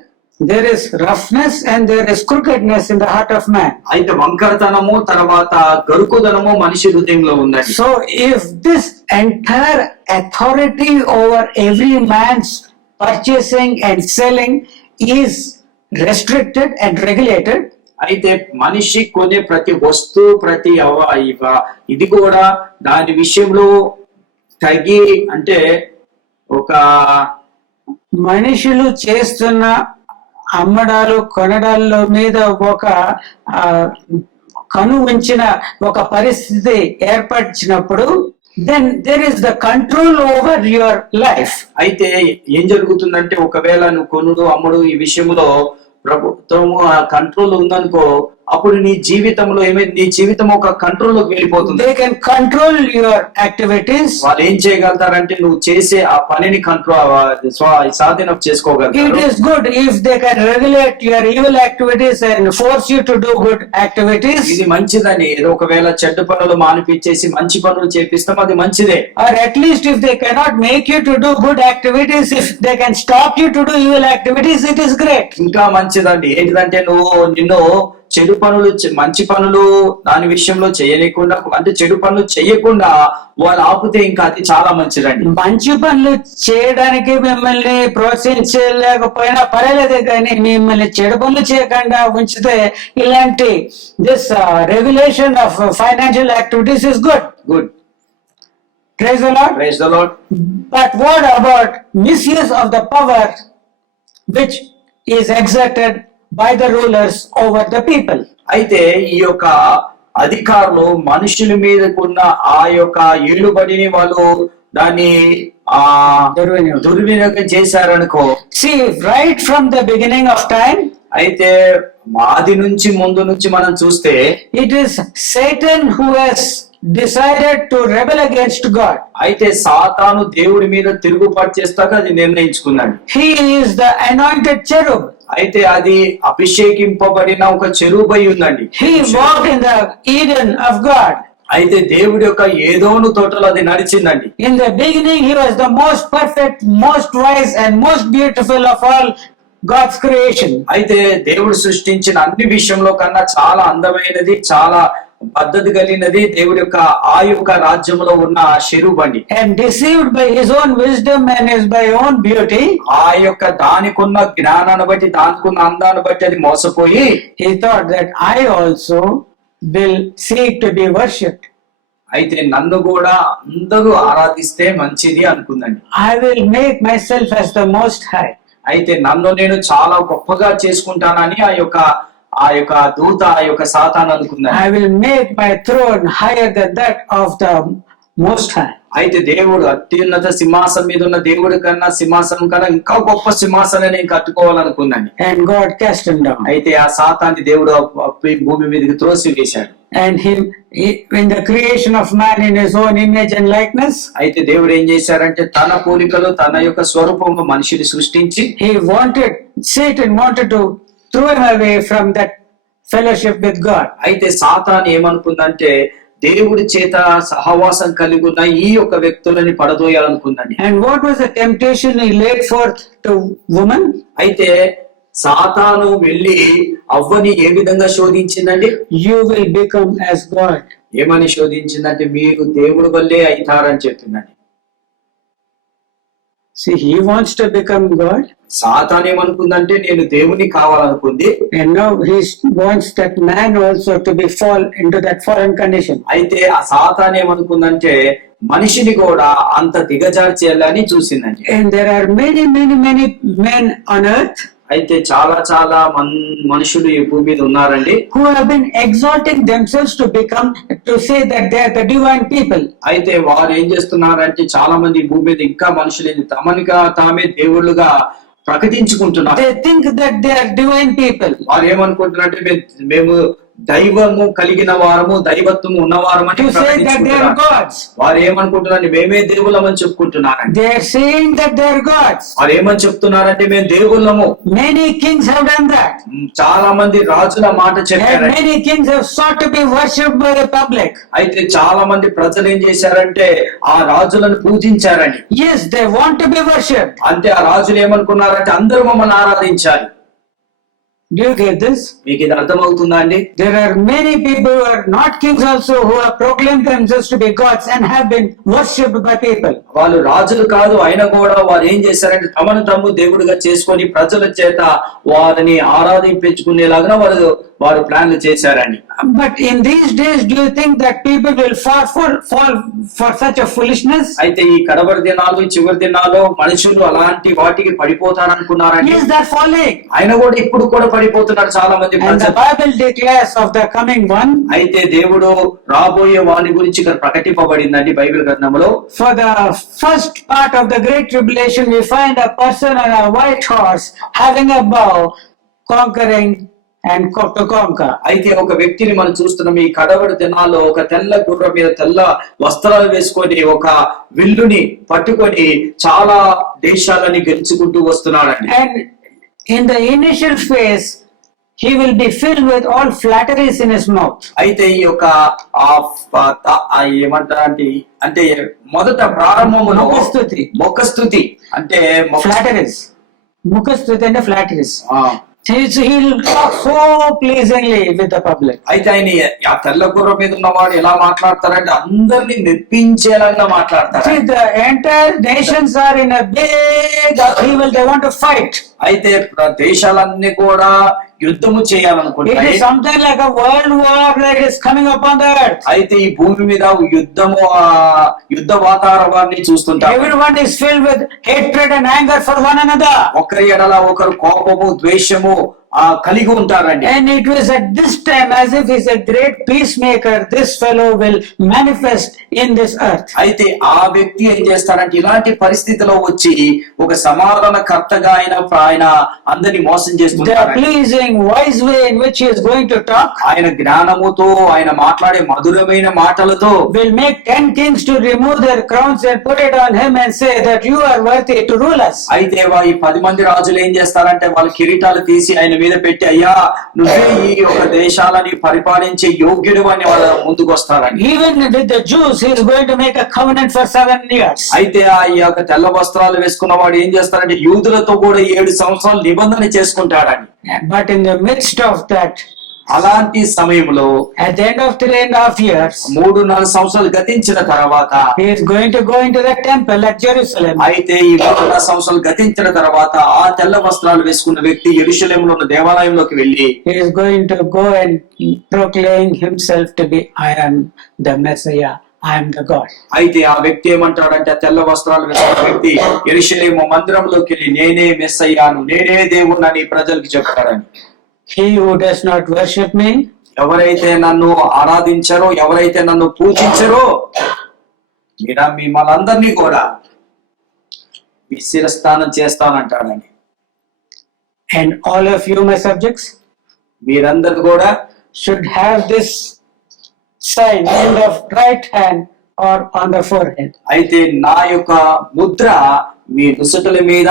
There is roughness and there is crookedness in the heart of man. అయితే వంకరతనము తర్వాత గరుకుదనము మనిషి హృదయంలో ఉందండి. So if this entire authority over every man's purchasing and selling is restricted and regulated, అయితే మనిషి కొనే ప్రతి వస్తువు ప్రతి ఇది కూడా దాని విషయంలో తగి అంటే ఒక మనుషులు చేస్తున్న అమ్మడాలు కొనడాల మీద ఒక కను ఉంచిన ఒక పరిస్థితి ఏర్పరిచినప్పుడు then there is the control over your life. అయితే ఏం జరుగుతుందంటే ఒకవేళ నువ్వు కొనుడు అమ్ముడు ఈ విషయంలో ప్రభుత్వము ఆ కంట్రోల్ ఉందనుకో, అప్పుడు నీ జీవితంలో ఏమైంది, నీ జీవితం ఒక కంట్రోల్ లోకి వెళ్ళిపోతుంది. They can control your activities. వాళ్ళు ఏం చేయగలుగుతారంటే నువ్వు చేసే ఆ పనిని స్వాధీనం చేసుకోగలుగుతారు. It is good if they can regulate your evil activities and force you to do good activities. ఇది మంచిదని, ఏదో ఒకవేళ చెడ్డ పనులు మానిపించేసి మంచి పనులు చేపిస్తాం, అది మంచిదే. Or at least if they cannot make you to do good activities, if they can stop you to do evil activities, it is great. ఇంకా మంచిదండి. ఏంటిదంటే నిన్ను చెడు పనులు మంచి పనులు దాని విషయంలో చేయలేకుండా, అంటే చెడు పనులు చేయకుండా వాళ్ళు ఆపితే ఇంకా అది చాలా మంచిదండి. మంచి పనులు చేయడానికి మిమ్మల్ని ప్రోత్సహించలేకపోయినా పర్వాలేదు, కానీ మిమ్మల్ని చెడు పనులు చేయకుండా ఉంచితే ఇలాంటి this regulation of financial activities is good. Good. Praise the Lord. Praise the Lord. But what about misuse of the power which is exerted by the rulers over the people? అయితే ఈ యొక్క అధికారులు మనుషుల మీదకున్న ఆ యొక్క ఏలుబడిని వాళ్ళు దాన్ని దుర్వినియోగం చేశారనుకో. See, right from the beginning of time, అయితే ఆది నుంచి ముందు నుంచి మనం చూస్తే it is Satan who has decided to rebel against God. అయితే సాతాను దేవుడి మీద తిరుగుబాటు చేస్తాక అది నిర్ణయించుకున్నాడు. He is the anointed cherub. అయితే అది అభిషేకింపబడిన ఒక చెరుబై ఉందండి. He walked in the Eden of God. అయితే దేవుడి యొక్క ఏదోను తోటలో అది నడిచిందండి. In the beginning, he was the most perfect, most wise, and most beautiful of all God's creation. అయితే దేవుడు సృష్టించిన అన్ని విషయంలో కన్నా చాలా అందమైనది, చాలా పద్ధతి కలిగినది దేవుడి యొక్క ఆ యొక్క రాజ్యంలో ఉన్న చెరుబండి. And deceived by his own wisdom and his by own beauty, ఆ యొక్క దానికున్న జ్ఞానాన్ని బట్టి, దానికున్న అందాన్ని బట్టి అది మోసపోయి he thought that I also will seek to be worshipped. అయితే నన్ను కూడా అందరూ ఆరాధిస్తే మంచిది అనుకుందండి. I will make myself as the most high. అయితే నన్ను నేను చాలా గొప్పగా చేసుకుంటానని ఆ యొక్క దూత, ఆ యొక్క సాతాను అనుకుందాను. I will make my throne higher than that of the most high. అయితే దేవుడు అత్యున్నత సింహాసనం మీద ఉన్న దేవుడి కన్నా సింహాసనం కన్నా ఇంకా గొప్ప సింహాసనం నేను కట్టుకోవాలనుకున్నాను. And God cast him down. అయితే ఆ సాతాన్ని దేవుడు భూమి మీదకి త్రోసి వేశాడు. And in the creation of man in his own image and likeness, అయితే దేవుడు ఏం చేశారంటే తన పోలికలు, తన యొక్క స్వరూపంలో మనిషిని సృష్టించి Satan wanted to throw him away from that fellowship with God. అయితే సాతాను ఏమనుకుందంటే దేవుడి చేత సహవాసం కలిగి ఉన్న ఈ యొక్క వ్యక్తులని పడదోయాలనుకుందండి. And what was the temptation he laid forth to woman? అయితే సాతాను వెళ్ళి అవ్వని ఏ విధంగా శోధించిందండి? You will become as God. ఏమని శోధించిందంటే మీరు దేవుడి వల్లే అవుతారని చెప్తుందండి. See, he wants to become God. సాతాను ఏమనుకుందంటే నేను దేవుని కావాలనుకుంది. And now he wants that man also to be fall into that fallen condition. అయితే ఆ సాతాను ఏమనుకుందంటే మనిషిని కూడా అంత దిగజారి చేయాలని చూసిందండి. And there are many men on earth అయితే చాలా మనుషులు ఈ భూమి మీద ఉన్నారండి. who have been exalting themselves to say that they are the divine people. అయితే వారు ఏం చేస్తున్నారంటే చాలా మంది ఈ భూమి మీద ఇంకా మనుషులు తమనిగా తామే దేవుళ్ళుగా ప్రకటించుకుంటున్నారు. They think that they are divine people. వారు ఏమనుకుంటున్నారంటే మేము దైవము కలిగిన వారము, దైవత్వము ఉన్నవారమని To say that they are gods. వారు ఏమనుకుంటున్నారంటే మేమే దేవుళ్ళమని చెప్పుకుంటున్నారండి. They are saying that they are gods. వారు ఏమని చెప్తున్నారంటే మేము దేవుళ్ళము. Many kings have done that. చాలా మంది రాజుల మాట And చెప్పారు. many kings have sought to be worshipped by the public. అయితే చాలా మంది ప్రజలు ఏం చేశారంటే ఆ రాజులను పూజించారండి. Yes, they want to be worshipped. అంటే ఆ రాజులు ఏమనుకున్నారంటే అందరూ మమ్మల్ని ఆరాధించాలి. Do you get this? మీకు ఇది అర్థమవుతుందా అండి? There are many people who are not kings also who have proclaimed themselves to be gods and have been worshipped by people. వాళ్ళు రాజులు కాదు అయినా కూడా వారు ఏం చేశారంటే తమను తాము దేవుడిగా చేసుకొని ప్రజల చేత వారిని ఆరాధించుకునేలాగా వారు ప్లాన్లు చేశారండి. But in these days, do you think that people will fall for such a foolishness? అయితే ఈ కడవరి దినాలు, చివరి దినాలు మనుషులు అలాంటి వాటికి పడిపోతారనుకున్నారండి. Yes, they're falling. అయినా కూడా ఇప్పుడు కూడా పడిపోతున్నారు చాలా మంది And the ప్రజలు. Bible declares of the coming one. అయితే దేవుడు రాబోయే వాని గురించి ఇక్కడ ప్రకటింపబడిందండి బైబిల్ గ్రంథంలో. For the first part of the Great Tribulation, we find a person on a white horse having a bow, conquering and to conquer. అయితే ఒక వ్యక్తిని మనం చూస్తున్నాం ఈ కడవరి దినాల్లో ఒక తెల్ల గుర్రం మీద తెల్ల వస్త్రాలు వేసుకొని ఒక విల్లుని పట్టుకొని చాలా దేశాలని గెలుచుకుంటూ వస్తున్నాడండి. And in the initial phase, he will be filled with all flatteries in his mouth. అయితే ఈ యొక్క ఏమంటారంటే అంటే మొదట ప్రారంభములో ముఖస్తుతి. ముఖస్తుతి అంటే Flatteries. Mukhastuti and flatteries. He'll talk so pleasingly with the public. అయితే ఆయన ఆ తెల్ల గుర్రం మీద ఉన్నవాడు ఎలా మాట్లాడతారంటే అందరినీ మెప్పించేలాగా మాట్లాడతారు. See, the entire nations are in a big upheaval. They want to fight. అయితే దేశాలన్నీ కూడా యుద్ధము It చేయాలనుకుంటాయి. is something like a world war that is coming upon the earth. అయితే ఈ భూమి మీద యుద్ధ వాతావరణాన్ని చూస్తుంటారు. Everyone is filled with hatred and anger for one another. ఒకరి ఎడల ఒకరు కోపము ద్వేషము కలిగి ఉంటారండి. And it was at this time, as if he's a great peacemaker, this fellow will manifest in this earth. అయితే ఆ వ్యక్తి ఏం చేస్తారంటే ఇలాంటి పరిస్థితిలో వచ్చి ఒక సమాధానకర్తగా ఆయన అందరినీ మోసం The చేస్తుంటారు. pleasing, wise way in which he is going to talk ఆయన జ్ఞానముతో ఆయన మాట్లాడే మధురమైన మాటలతో will make 10 kings to remove their crowns and put it on him and say that you are worthy to rule us. అయితే ఈ 10 మంది రాజులు ఏం చేస్తారంటే వాళ్ళ కిరీటాలు తీసి ఆయన మీద పెట్టి అయ్యా నువ్వే ఈ యొక్క దేశాలని పరిపాలించే యోగ్యుడు అని వాళ్ళ ముందుకు వస్తారని. Even with the Jews, he is going to make a covenant for 7 years. అయితే ఈ యొక్క తెల్ల వస్త్రాలు వేసుకున్న వాడు ఏం చేస్తారంటే యూదులతో కూడా 7 సంవత్సరాలు నిబంధన చేసుకుంటాడని. But in the midst of that, అలాంటి సమయంలో at the end of 3.5 years, 3-4 సంవత్సరాలు గతించిన తర్వాత he is going to go into the temple at Jerusalem. అయితే ఈ 3 సంవత్సరాలు గతించిన తర్వాత ఆ తెల్ల వస్త్రాలు వేసుకున్న వ్యక్తి యెరూషలేములో ఉన్న దేవాలయంలోకి వెళ్లి He is going to go and proclaim himself to be, I am the Messiah, I am the God. అయితే ఆ వ్యక్తి ఏమంటాడంటే ఆ తెల్ల వస్త్రాలు వేసుకున్న వ్యక్తి యెరూషలేము మందిరంలోకి వెళ్ళి నేనే మెస్సయ్యాను, నేనే దేవుణ్ణని ప్రజలకు చెప్తాడని. He who does not worship me, ఎవరైతే నన్ను ఆరాధించరో, ఎవరైతే నన్ను పూజించరో మిమ్మల్ని అందరినీ కూడా మీ శిరస్థానం చేస్తానంటాడని. and all of you, my subjects, మీరందరూ కూడా should have this sign in the right hand or on the forehead. అయితే నా యొక్క ముద్ర మీ నుసటుల మీద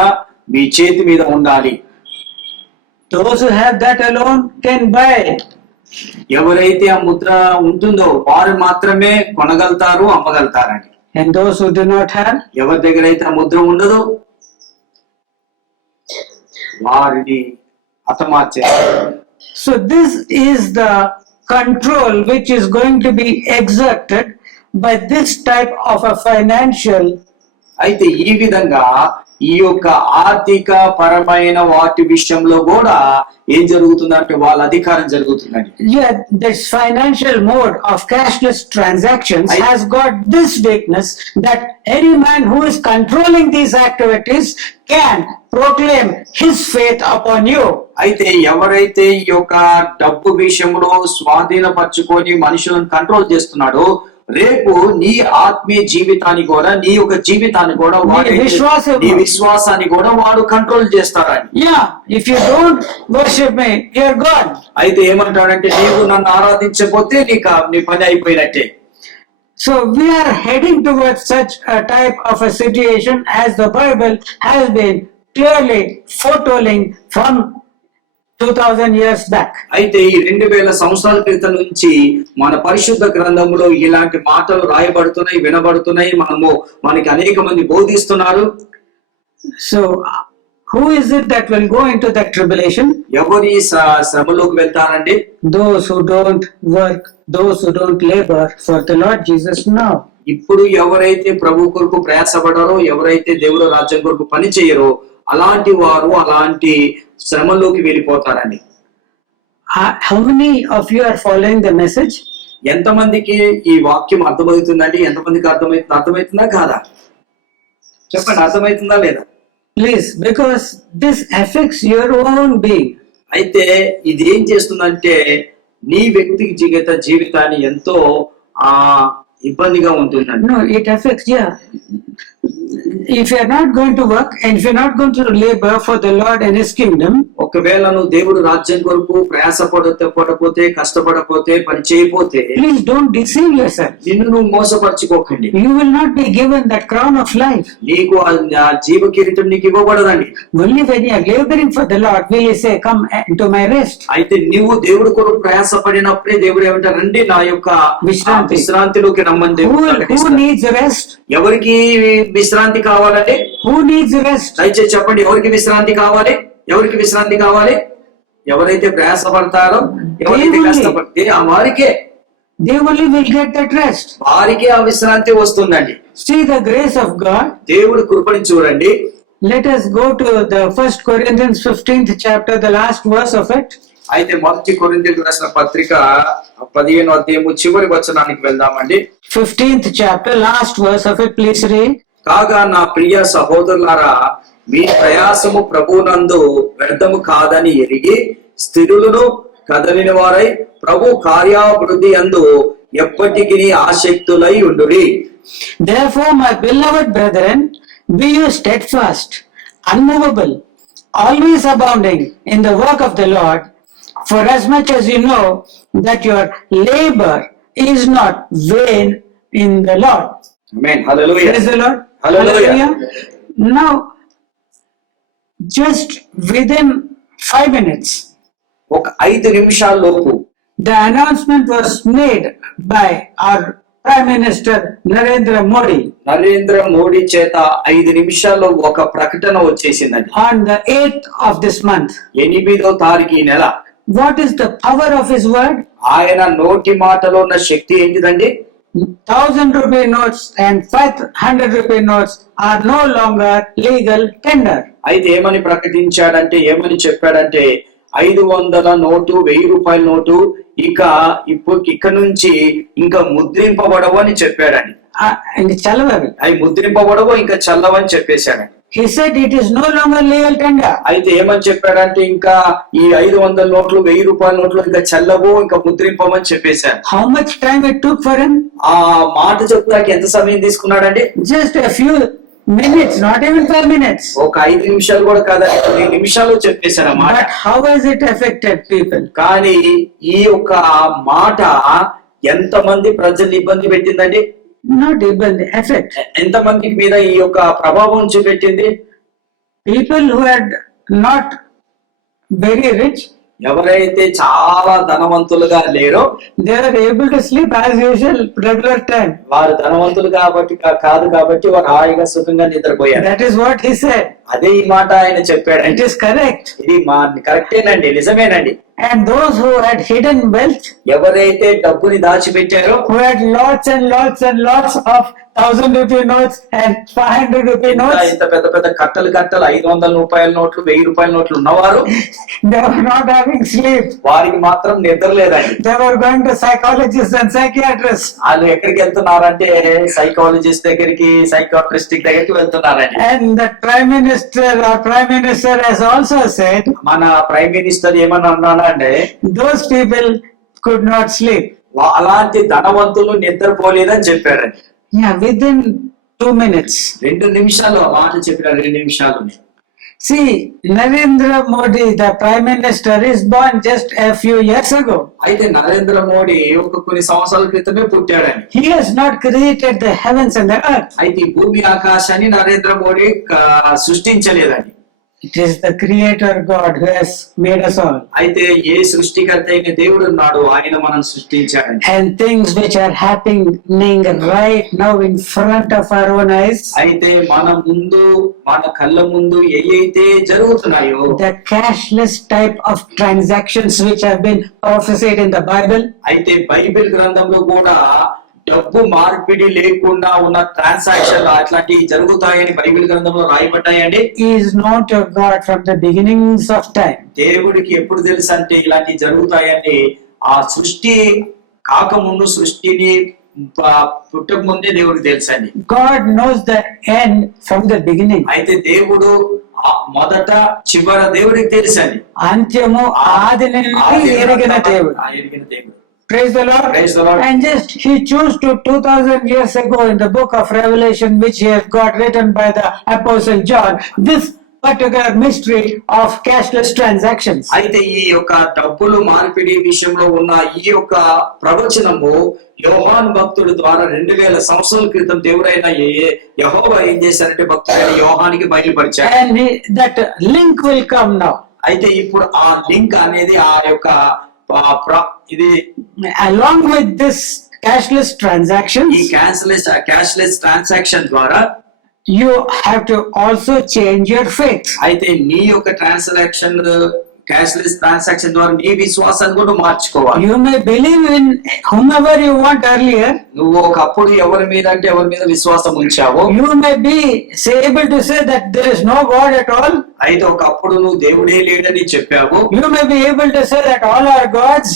మీ చేతి మీద ఉండాలి. Those who have that alone can buy. ఎవరైతే ఆ ముద్ర ఉంటుందో వారు మాత్రమే కొనగలుగుతారు, అమ్మగలుగుతారని. And those who do not have, ఎవరి దగ్గర అయితే ఆ ముద్ర ఉండదో వారిని హతమార్చేస్తారు. so this is the control which is going to be exerted by this type of a financial. అయితే ఈ విధంగా ఈ యొక్క ఆర్థిక పరమైన వాటి విషయంలో కూడా ఏం జరుగుతుందంటే వాళ్ళ అధికారం జరుగుతుందండి. Yeah, this financial mode of cashless transactions has got this weakness that any man who is controlling these activities can proclaim his faith upon you. అయితే ఎవరైతే ఈ యొక్క డబ్బు విషయంలో స్వాధీనపరచుకొని మనుషులను కంట్రోల్ చేస్తున్నాడో రేపు నీ ఆత్మీయ జీవితాన్ని కూడా నీ యొక్క జీవితాన్ని కూడా నీ విశ్వాసాన్ని కూడా వాడు కంట్రోల్ చేస్తారని. Yeah, if you don't worship me, you're God. అయితే ఏమంటాడంటే నీవు నన్ను ఆరాధించకపోతే నీ పని అయిపోయినట్టే. So we are heading towards such a type of a situation as the Bible has been clearly foretelling from 2000 years back. అయితే ఈ 2000 సంవత్సరాల క్రితం నుంచి మన పరిశుద్ధ గ్రంథంలో ఇలాంటి మాటలు రాయబడుతున్నాయి, వినబడుతున్నాయి, మనకి అనేక మంది బోధిస్తున్నారు. So who is it that will go into that tribulation? ఎవరి శ్రమలోకి వెళ్తారండి? Those who don't work, those who don't labor for the Lord Jesus now. ఇప్పుడు ఎవరైతే ప్రభు కొరకు ప్రయాసపడారో, ఎవరైతే దేవుడు రాజ్యం కొరకు పని చేయరో అలాంటి వారు అలాంటి శ్రమలోకి వెళ్ళిపోతారండి. How many of you are following the message? ఎంతమందికి ఈ వాక్యం అర్థమవుతుందండి? ఎంతమందికి అర్థమవుతుందా కాదా? చెప్పండి, అర్థమవుతుందా లేదా? Please, because this affects your own being. అయితే ఇది ఏం చేస్తుందంటే నీ వ్యక్తిగత జీవితాన్ని ఎంతో ఇబ్బందిగా ఉంటుందండి. No, it affects, yeah. If you are not going to work and if you are not going to labor for the Lord and His kingdom, ఒకవేళ నువ్వు దేవుడు రాజ్యం కొరకు ప్రయాసపడకపోతే, కష్టపడకపోతే, పని చేయకపోతే, please don't deceive yourself. నిన్ను నువ్వు మోసపరచుకోకండి. You will not be given that crown of life. నీకు ఆ జీవ కిరీటం నీకు ఇవ్వబడదండి. Only when you are laboring for the Lord will He say, come into my rest. అయితే నువ్వు దేవుడు కొరకు ప్రయాసపడినప్పుడే దేవుడు ఏమంటారు, రండి నా యొక్క విశ్రాంతిలోకి రమ్మని దేవుడు. Who needs rest? ఎవరికి విశ్రాంతి కావాలండి? Who needs rest? దయచేసి చెప్పండి, ఎవరికి విశ్రాంతి కావాలి? ఎవరికి విశ్రాంతి కావాలి? ఎవరైతే ప్రయాసపడతారో, ఎవరైతే దేవుని- కష్టపడితే ఆ వారికే they only will get that rest. వారికే ఆ విశ్రాంతి వస్తుందండి. See the grace of God. దేవుడు కృపని చూడండి. Let us go to the 1 Corinthians 15th chapter, the last verse of it. అయితే మొదటి కొరింథీయులకు రాసిన పత్రిక 15వ అధ్యాయము చివరి వచనానికి వెళ్దామండి. 15th chapter, last verse of it, please read. కాగా నా ప్రియ సహోదరులారా, మీ ప్రయాసము ప్రభునందు వ్యర్థము కాదని ఎరిగి స్థిరులను కదలిన వారై ప్రభు కార్యాభివృద్ధి అందు ఎప్పటికీ ఆసక్తులై ఉండుడి. Therefore, my beloved brethren, be you steadfast, unmovable, always abounding in the work of the Lord, for as much as you know that your labor is not vain in the Lord. Amen. Hallelujah. Praise the Lord. Hallelujah. Now, just within 5 minutes, ఒక 5 నిమిషాల లోపు the announcement was made by our Prime Minister Narendra Modi Narendra Modi చేత 5 నిమిషాల్లో ఒక ప్రకటన వచ్చేసిందండి. on the 8th of this month. 8వ తారీఖు ఈ నెల. What is the power of his word? ఆయన నోటి మాటలో ఉన్న శక్తి ఏంటిదండి? 1,000 rupee notes and 500 rupee notes are no longer legal tender. అయితే ఏమని ప్రకటించాడంటే, ఏమని చెప్పాడంటే 500 నోటు, 1000 రూపాయల నోటు ఇక నుంచి ఇంకా ముద్రింపబడవు అని చెప్పాడండి. And చల్లవవి. అవి ముద్రింపబడవు, ఇంకా చల్లవని చెప్పేశాడు. He said it is no longer legal tender. అయితే ఏమని చెప్పాడంటే, ఇంకా ఈ 500 నోట్లు, 1000 రూపాయల నోట్లు ఇంకా చల్లవు, ఇంకా ముద్రింపమని చెప్పేశాడు. How much time it took for him? ఆ మాట చెప్తాకి ఎంత సమయం తీసుకున్నాడండి? Just a few minutes, not even 5 minutes. ఒక 5 నిమిషాలు కూడా కాదండి, 10 నిమిషాలు చెప్పేశాడు ఆ మాట. But how has it affected people? కానీ ఈ యొక్క మాట ఎంతమంది ప్రజల్ని ఇబ్బంది పెట్టిందండి? Not even the effect. ఎంతమంది మీద ఈ యొక్క ప్రభావం చూపెట్టింది? People who had not very rich, ఎవరైతే చాలా ధనవంతులుగా లేరో they are able to sleep as usual regular time. వారు ధనవంతులు కాబట్టి కాదు కాబట్టి వారు హాయిగా సుఖంగా నిద్రపోయారు. That is what he said. అదే ఈ మాట ఆయన చెప్పాడు. It is correct. ఇది కరెక్టేనండి, నిజమేనండి. And those who had hidden wealth, ఎవరైతే డబ్బుని దాచిపెట్టారో, who had lots and lots and lots of 1,000 rupee notes and 500 rupee notes, ఇంత పెద్ద పెద్ద కట్టలు 500 రూపాయల నోట్లు, 1000 రూపాయల నోట్లు ఉన్నవారు they were not having sleep. వారికి మాత్రం నిద్ర లేదండి. They were going to psychologists and psychiatrists. వాళ్ళు ఎక్కడికి వెళ్తున్నారంటే సైకాలజిస్ట్ దగ్గరికి, సైకాట్రిస్ట్ దగ్గరికి వెళ్తున్నారండి. And the Prime Minister has also said మన ప్రైమ్ మినిస్టర్ ఏమని అన్నాడంటే, those people could not sleep. అలాంటి ధనవంతులు నిద్రపోలేదని చెప్పారండి. Yeah, within 2 minutes. 2 నిమిషాలు ఆ మాట చెప్పిన 2 నిమిషాలు. See, Narendra Modi, the Prime Minister, is born just a few years ago. అయితే నరేంద్ర మోడీ కొన్ని సంవత్సరాల క్రితమే పుట్టాడండి. He has not created the heavens and the earth. అయితే ఈ భూమి ఆకాశాన్ని Narendra Modi సృష్టించలేదండి. It is the Creator God who has made us all. అయితే ఏ సృష్టికర్త అయిన దేవుడు ఉన్నాడు, ఆయన మనం సృష్టించాడండి. And things which are happening right now in front of our own eyes, అయితే మన కళ్ళ ముందు ఏవైతే జరుగుతున్నాయో, the cashless type of transactions which have been prophesied in the Bible, అయితే బైబిల్ గ్రంథంలో కూడా డబ్బు మార్పిడి లేకుండా ఉన్న ట్రాన్సాక్షన్ అట్లాంటివి జరుగుతాయని బైబిల్ గ్రంథంలో రాయబడ్డాయండి. is known to God from the beginnings of time. దేవుడికి ఎప్పుడు తెలుసు అంటే ఇలాంటివి జరుగుతాయని ఆ సృష్టి కాకముందు, సృష్టిని పుట్టక ముందే దేవుడికి తెలుసండి. God knows the end from the beginning. అయితే దేవుడు మొదట చివర దేవుడికి తెలుసండి. అంత్యము ఆది నుండి ఎరిగిన దేవుడు. ఎరిగిన దేవుడు. Praise the Lord. Praise the Lord. And just he chose to 2000 years ago in the book of Revelation, which he has got written by the Apostle John, this particular mystery of cashless transactions. అయితే ఈ యొక్క డబ్బులు మార్పిడి విషయంలో ఉన్న ఈ యొక్క ప్రవచనము యోహాను భక్తుడి ద్వారా 2000 సంవత్సరాల క్రితం దేవుడైన యెహోవా ఏం చేశారంటే భక్తుడైన యోహానికి బయలుపరిచాడు. And that link will come now. అయితే ఇప్పుడు ఆ లింక్ అనేది ఆ యొక్క ఇది along with this cashless transactions, ఈ క్యాష్లెస్ ట్రాన్సాక్షన్ ద్వారా you have to also change your faith. అయితే నీ యొక్క ట్రాన్సాక్షన్ క్యాష్లెస్ ట్రాన్సాక్షన్ ద్వారా నీ విశ్వాసాన్ని కూడా మార్చుకోవాలి. You may believe in whomever you want earlier. నువ్వు ఒకప్పుడు ఎవరి మీద అంటే ఎవరి మీద విశ్వాసం ఉంచావో, You may be able to say that there is no God at all. అయితే ఒకప్పుడు నువ్వు దేవుడే లేడని చెప్పావు. You may be able to say that all are gods.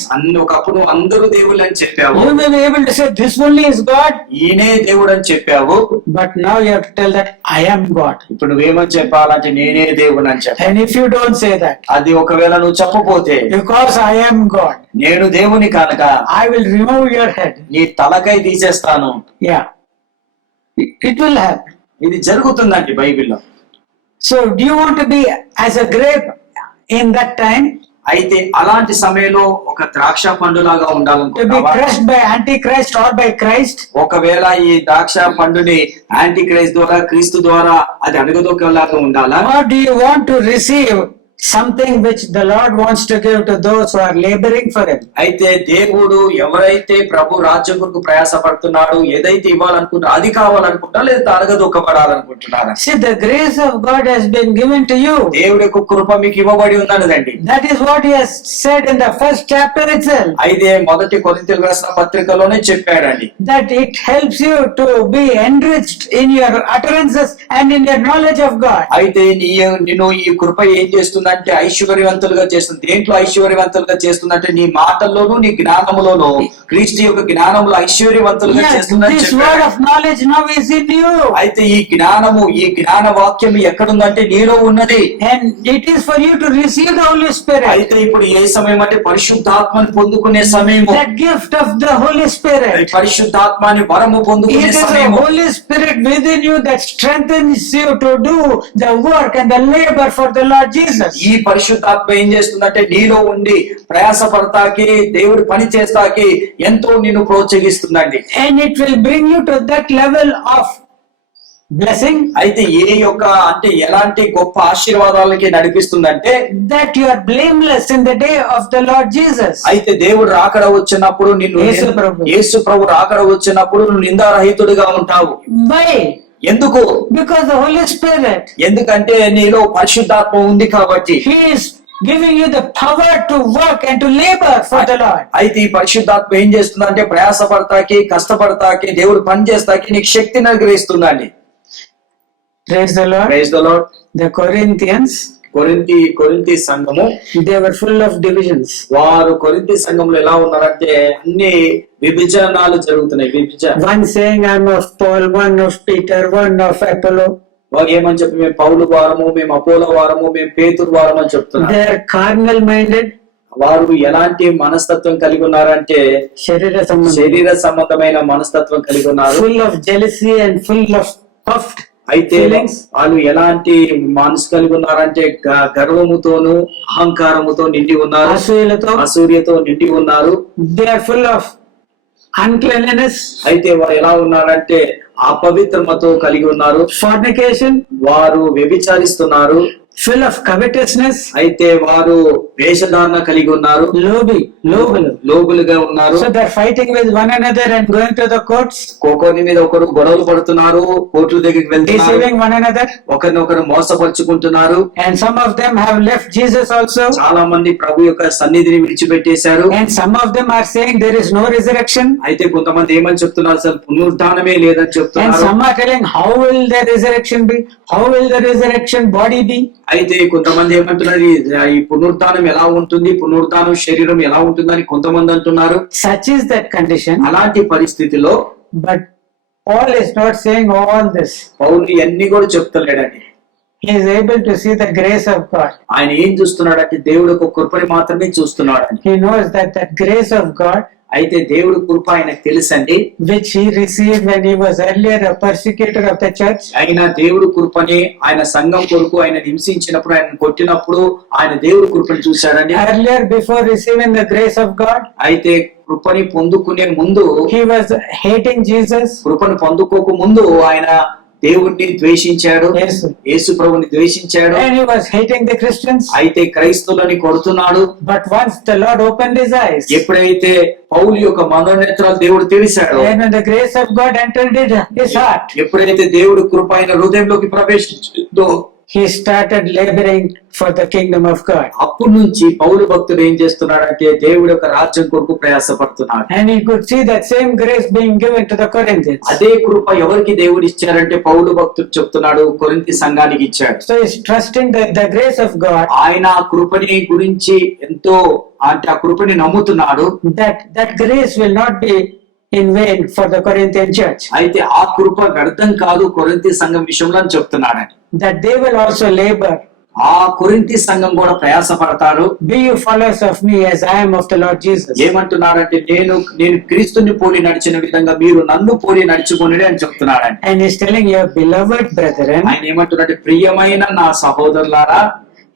ఒకప్పుడు నువ్వు అందరూ దేవుళ్ళు అని చెప్పావు. You may be able to say this only is God. ఈయనే దేవుడు అని చెప్పావు. But now you have to tell that I am God. ఇప్పుడు నువ్వేమని చెప్పాలంటే నేనే దేవుడు అని చెప్పావు. And if you don't say that, అది ఒకవేళ నువ్వు చెప్పపోతే, because I am God, నేను దేవుని కనుక I will remove your head. నీ తలకై తీసేస్తాను. Yeah. It will happen. ఇది జరుగుతుందండి బైబిల్లో. So do you want to be as a grape in that time? అయితే అలాంటి సమయంలో ఒక ద్రాక్ష పండులాగా To be ఉండాలనుకుంటున్నావా? crushed by Antichrist or by Christ? ఒకవేళ ఈ ద్రాక్ష పండుని యాంటీ క్రైస్ట్ ద్వారా క్రీస్తు ద్వారా అది అణగదొక్కలాగా ఉండాలా? Or do you want to receive something which the Lord wants to give to those who are laboring for Him? అయితే దేవుడు ఎవరైతే ప్రభు రాజ్యం కొరకు ప్రయాసపడుతున్నాడో ఏదైతే ఇవ్వాలనుకుంటారో అది కావాలనుకుంటారా లేదా అణగదొక్కబడాలనుకుంటున్నారా? See, the grace of God has been given to you. దేవుడి యొక్క కృప మీకు ఇవ్వబడి ఉన్నదండి. That is what He has said in the first chapter itself. అయితే మొదటి కొరింథీయులకు రాసిన పత్రికలోనే చెప్పాడండి. That it helps you to be enriched in your utterances and in your knowledge of God. అయితే నిన్ను ఈ కృప ఏం చేస్తుందంటే ఐశ్వర్యవంతులుగా చేస్తుంది. దేంట్లో ఐశ్వర్యవంతులుగా చేస్తుందంటే నీ మాటల్లోనూ నీ జ్ఞానములోనూ క్రీస్తు యొక్క జ్ఞానములో ఐశ్వర్యవంతులుగా Yes, చేస్తుందని this word చెప్పాడు. of knowledge now is in you. అయితే ఈ జ్ఞానము ఈ జ్ఞాన వాక్యం ఎక్కడుందంటే నీలో ఉన్నది. And it is for you to receive the Holy Spirit. అయితే ఇప్పుడు ఏ సమయం అంటే పరిశుద్ధాత్మని పొందుకునే సమయము. That gift of the Holy Spirit. పరిశుద్ధాత్మని వరము It పొందుకునే is the సమయము. Holy Spirit within you that strengthens you to do the work and the labor for the Lord Jesus. ఈ పరిశుద్ధాత్మ ఏం చేస్తుందంటే నీలో ఉండి ప్రయాసపడతాకి దేవుడి పని చేస్తాకి ఎంతో నిన్ను ప్రోత్సహిస్తుందండి. And it will bring you to that level of blessing అయితే అంటే ఎలాంటి గొప్ప ఆశీర్వాదాలకి నడిపిస్తుందంటే that you are blameless in the day of the Lord Jesus. అయితే దేవుడు రాకడ వచ్చినప్పుడు యేసు ప్రభు. యేసు ప్రభు రాకడ వచ్చినప్పుడు నువ్వు నిందారహితుడిగా ఉంటావు. Why? ఎందుకు? Because the Holy Spirit, ఎందుకంటే నీలో పరిశుద్ధాత్మ ఉంది కాబట్టి. He is giving you the power to work and to labor for the Lord. అయితే ఈ పరిశుద్ధాత్మ ఏం చేస్తుందంటే ప్రయాసపడతాకి కష్టపడతాకి దేవుడు పని చేస్తాకి నీకు శక్తిని అనుగ్రహిస్తుందండి. Praise the Lord. Praise the Lord. The Corinthians, కొరింథీ సంఘము they were full of divisions. వారు కొరింథీ సంఘంలో ఎలా ఉన్నారంటే అన్ని విభజనాలు జరుగుతున్నాయి. One saying, I am of Paul, one of Peter, one of Apollo. వారు ఏమని చెప్పి మేము పౌలు వారము, మేము అపోలో వారము, మేము పేతురు వారము అని చెప్తున్నారు. They are carnal minded. వారు ఎలాంటి మనస్తత్వం కలిగి ఉన్నారంటే శరీర సంబంధమైన మనస్తత్వం కలిగి ఉన్నారు. Full of jealousy and full of puffed అయితే feelings. వాళ్ళు ఎలాంటి మనసు కలిగి ఉన్నారంటే గర్వముతోను అహంకారముతో నిండి ఉన్నారు, అసూయతో నిండి ఉన్నారు. They are full of uncleanliness. అయితే వారు ఎలా ఉన్నారంటే అపవిత్రమతో కలిగి ఉన్నారు. Fornication. వారు వ్యభిచారిస్తున్నారు. Full of covetousness. అయితే వారు వేషధారణ కలిగి ఉన్నారు. లోబులుగా ఉన్నారు. So they're fighting with one another and going to the courts. ఒకరి మీద ఒకరు గొడవలు పడుతున్నారు, కోర్టుల దగ్గరికి వెళ్తున్నారు, deceiving one another. ఒకరినొకరు మోసపరుచుకుంటున్నారు. And some of them have left Jesus also. చాలా మంది ప్రభు యొక్క సన్నిధిని విడిచిపెట్టేశారు. And some of them are saying there is no resurrection. అయితే కొంతమంది ఏమని చెప్తున్నారు, అసలు పునరుద్ధానమే లేదని చెప్తున్నారు. And some are telling, how will the resurrection be? How will the resurrection body be? అయితే కొంతమంది ఏమంటున్నారు, ఈ పునరుద్ధానం ఎలా ఉంటుంది, పునరుద్ధానం శరీరం ఎలా ఉంటుందని కొంతమంది అంటున్నారు. Such is that condition. అలాంటి పరిస్థితిలో But Paul is not saying all this. పౌలు అన్ని కూడా చెప్తలేడండి. He is able to see the grace of God. ఆయన ఏం చూస్తున్నాడంటే దేవుడు ఒక కృపని మాత్రమే చూస్తున్నాడు. He knows that grace of God, అయితే దేవుడు కృప ఆయనకు తెలుసండి, which he received when he was earlier a persecutor of the church. ఆయన దేవుడు కృపని ఆయన సంఘం కొరకు ఆయన హింసించినప్పుడు, ఆయన కొట్టినప్పుడు ఆయన దేవుడు కృపని చూశాడండి. Earlier, before receiving the grace of God, అయితే కృపని పొందుకునే ముందు, he was hating Jesus. కృపను పొందుకోక ముందు ఆయన దేవుడిని ద్వేషించాడు, యేసు ప్రభుని ద్వేషించాడు. And he was hating the Christians. అయితే క్రైస్తవులని కొడుతున్నాడు. But once the Lord opened his eyes, ఎప్పుడైతే పౌలు యొక్క మనోనేత్రాలు దేవుడు తెలిసాడు, and when the grace of God entered his heart, ఎప్పుడైతే దేవుడు కృప ఆయన హృదయంలోకి ప్రవేశించిందో he started laboring for the kingdom of God. అప్పటి నుంచి పౌలు భక్తుడు ఏం చేస్తున్నాడంటే దేవుడి యొక్క రాజ్యం కొరకు ప్రయాసపడుతున్నాడు. And he could see that same grace being given to the Corinthians. అదే కృప ఎవరికి దేవుడు ఇచ్చారంటే పౌలు భక్తుడు చెప్తున్నాడు కొరింథీ సంఘానికి ఇచ్చాడు. So he's trusting the grace of God, ఆయన ఆ కృపని గురించి ఎంతో అంటే ఆ కృపని నమ్ముతున్నాడు. that grace will not be in vain for the Corinthian church. అయితే ఆ కృప వ్యర్థం కాదు కొరింథీ సంఘం విషయంలో అని చెప్తున్నాడని. That they will also labor. ఆ కొరింథీ సంఘం కూడా ప్రయాసపడతారు. Be you followers of me as I am of the Lord Jesus. ఏమంటున్నాడంటే నేను క్రీస్తుని పోలి నడిచిన విధంగా మీరు నన్ను పోలి నడుచుకోండి అని చెప్తున్నాడండి. And he's telling your beloved brethren. ఆయన ఏమంటున్నాడంటే ప్రియమైన నా సహోదరులారా,